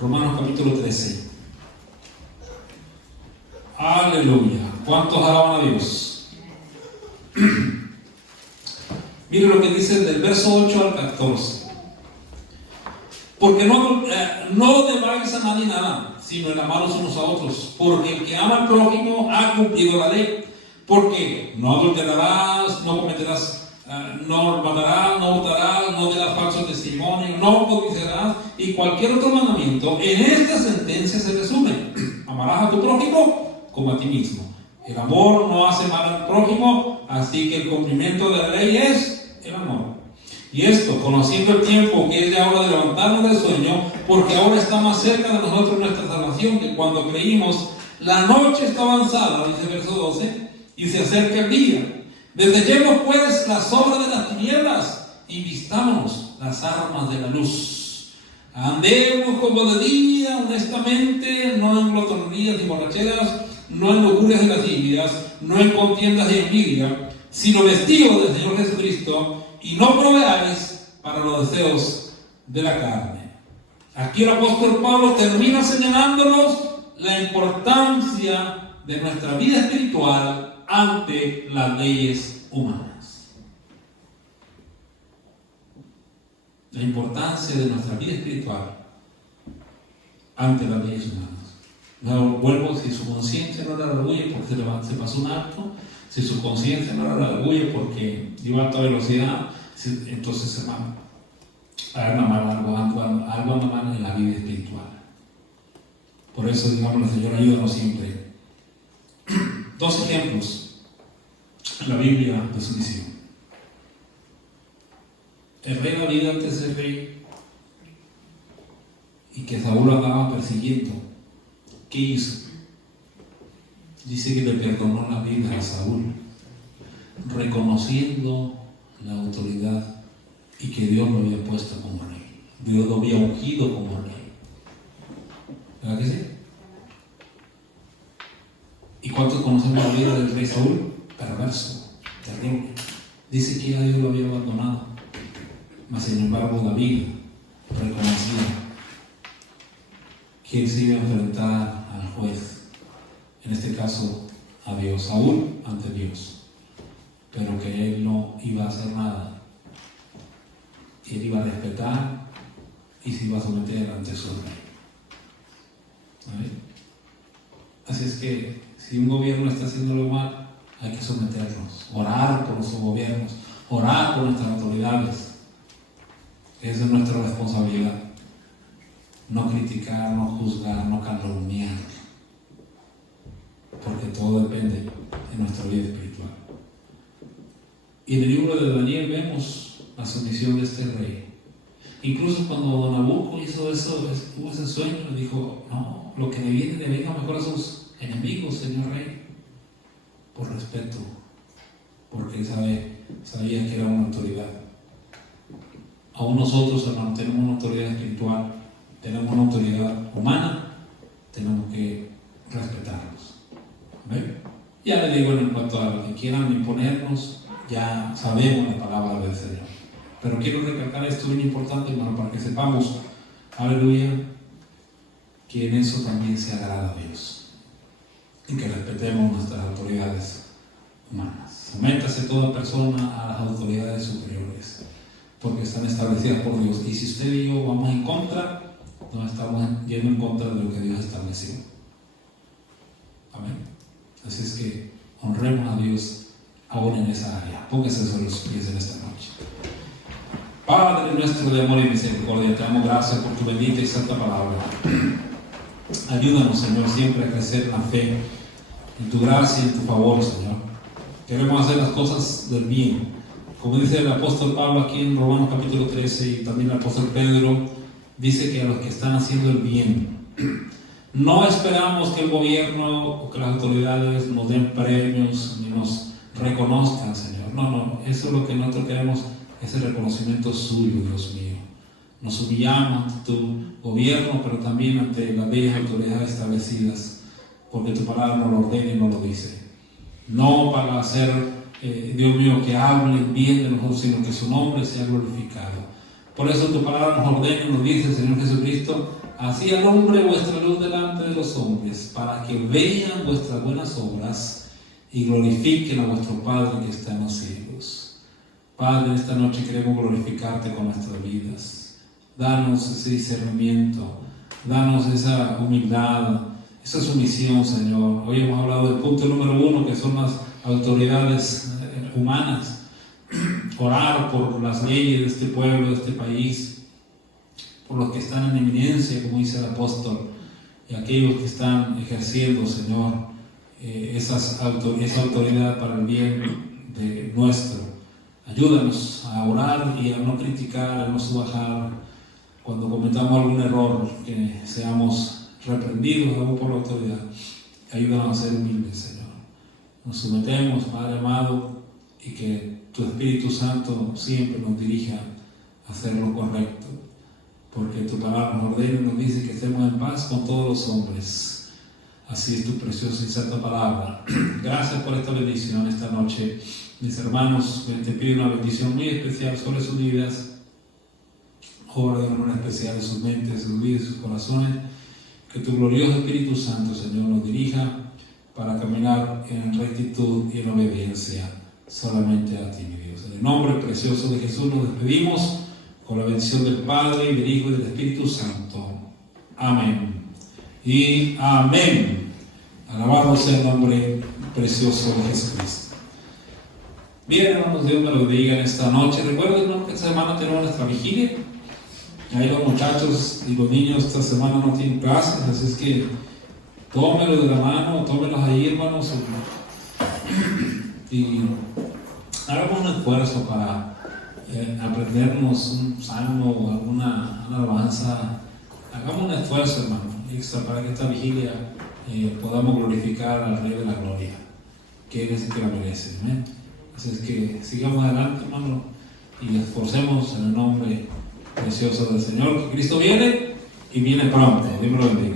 Romanos capítulo 13. Aleluya. ¿Cuántos alaban a Dios? Mire lo que dice del verso 8 al 14. Porque no debáis a nadie nada, sino el amaros unos a otros. Porque el que ama al prójimo ha cumplido la ley. Porque no adulterarás, no cometerás, no matarás, no hurtarás, no darás falso testimonio, no codiciarás, y cualquier otro mandamiento. En esta sentencia se resume: amarás a tu prójimo como a ti mismo. El amor no hace mal al prójimo, así que el cumplimiento de la ley es el amor. Y esto, conociendo el tiempo que es ya hora de levantarnos del sueño, porque ahora está más cerca de nosotros nuestra salvación que cuando creímos. La noche está avanzada, dice el verso 12, y se acerca el día. Desechemos pues las obras de las tinieblas y vistámonos las armas de la luz. Andemos como de día, honestamente, no en glotonerías ni borracheras, no en locurias y lascivias, no en contiendas y envidia, sino vestidos del Señor Jesucristo, y no proveáis para los deseos de la carne. Aquí el apóstol Pablo termina señalándonos la importancia de nuestra vida espiritual ante las leyes humanas. La importancia de nuestra vida espiritual ante las leyes humanas. No vuelvo, si su conciencia no la redarguye porque se pasó un acto, si su conciencia no la redarguye porque iba a toda velocidad, entonces se va a algo anda mal en la vida espiritual. Por eso, digamos, el Señor, ayúdanos siempre. Dos ejemplos en la Biblia de sumisión. El rey David, antes de rey, y que Saúl lo andaba persiguiendo, ¿qué hizo? Dice que le perdonó la vida a Saúl, reconociendo la autoridad y que Dios lo había puesto como rey. Dios lo había ungido como rey. ¿Verdad que sí? ¿Y cuántos conocemos la vida del rey Saúl? Perverso, terrible. Dice que ya Dios lo había abandonado, mas sin embargo David reconocía que él se iba a enfrentar al al juez, en este caso a Dios, aún ante Dios, pero que él no iba a hacer nada. Él iba a respetar y se iba a someter ante su rey. ¿Vale? Así es que si un gobierno está haciéndolo mal, hay que someternos, orar por nuestros gobiernos, orar por nuestras autoridades. Esa es nuestra responsabilidad. No criticar, no juzgar, no calumniar, porque todo depende de nuestra vida espiritual. Y en el libro de Daniel vemos la sumisión de este rey. Incluso cuando Nabucco hizo eso, tuvo ese sueño, le dijo: no, lo que le viene le venga mejor a sus enemigos, señor rey, por respeto, porque él sabía que era una autoridad. Aún nosotros, hermanos, tenemos una autoridad espiritual, tenemos una autoridad humana, tenemos que respetarlos. ¿Ve? Ya le digo, en cuanto a lo que quieran imponernos, ya sabemos la palabra del Señor. Pero quiero recalcar esto bien importante, hermano, para que sepamos, aleluya, que en eso también se agrada a Dios y que respetemos nuestras autoridades humanas. Sométase toda persona a las autoridades superiores, porque están establecidas por Dios. Y si usted y yo vamos en contra, nos estamos yendo en contra de lo que Dios estableció. Amén. Así es que honremos a Dios aún en esa área. Póngase sobre los pies en esta noche. Padre nuestro de amor y misericordia, te damos gracias por tu bendita y santa palabra. Ayúdanos, Señor, siempre a crecer en la fe, en tu gracia y en tu favor, Señor. Queremos hacer las cosas del bien. Como dice el apóstol Pablo aquí en Romanos capítulo 13, y también el apóstol Pedro, dice que a los que están haciendo el bien. No esperamos que el gobierno o que las autoridades nos den premios ni nos reconozcan, Señor. No, eso es lo que nosotros queremos, ese reconocimiento suyo, Dios mío. Nos humillamos ante tu gobierno, pero también ante las bellas autoridades establecidas, porque tu palabra nos lo ordena y nos lo dice. No para hacer, Dios mío, que hablen bien de nosotros, sino que su nombre sea glorificado. Por eso tu palabra nos ordena y nos dice, Señor Jesucristo: así alumbre vuestra luz delante de los hombres, para que vean vuestras buenas obras y glorifiquen a vuestro Padre que está en los cielos. Padre, esta noche queremos glorificarte con nuestras vidas. Danos ese discernimiento, danos esa humildad, esa sumisión, Señor. Hoy hemos hablado del punto número 1, que son las autoridades humanas. Orar por las leyes de este pueblo, de este país, por los que están en eminencia, como dice el apóstol, y aquellos que están ejerciendo, Señor, esa autoridad para el bien de nuestro. Ayúdanos a orar y a no criticar, a no subajar. Cuando cometamos algún error, que seamos reprendidos aún por la autoridad. Ayúdanos a ser humildes, Señor. Nos sometemos, Padre amado, y que tu Espíritu Santo siempre nos dirija a hacer lo correcto, porque tu palabra nos ordena y nos dice que estemos en paz con todos los hombres. Así es tu preciosa y santa palabra. Gracias por esta bendición esta noche. Mis hermanos, te pido una bendición muy especial sobre sus vidas. Obra de honor especial en sus mentes, sus vidas y sus corazones. Que tu glorioso Espíritu Santo, Señor, nos dirija para caminar en rectitud y en obediencia solamente a ti, mi Dios. En el nombre precioso de Jesús nos despedimos con la bendición del Padre, y del Hijo y del Espíritu Santo. Amén y amén. Alabado sea el nombre precioso de Jesucristo. Bien, hermanos, Dios me lo bendiga en esta noche. Recuerden, hermanos, que esta semana tenemos nuestra vigilia. Ahí los muchachos y los niños esta semana no tienen clases, así es que tómenlos de la mano, tómenlos ahí, hermanos, y hagamos un esfuerzo para aprendernos un salmo o alguna alabanza. Hagamos un esfuerzo, hermano, extra, para que esta vigilia podamos glorificar al Rey de la Gloria, que es el que la merece. ¿Eh? Así es que sigamos adelante, hermano, y esforcemos en el nombre precioso del Señor, que Cristo viene y viene pronto. Dios me lo bendiga.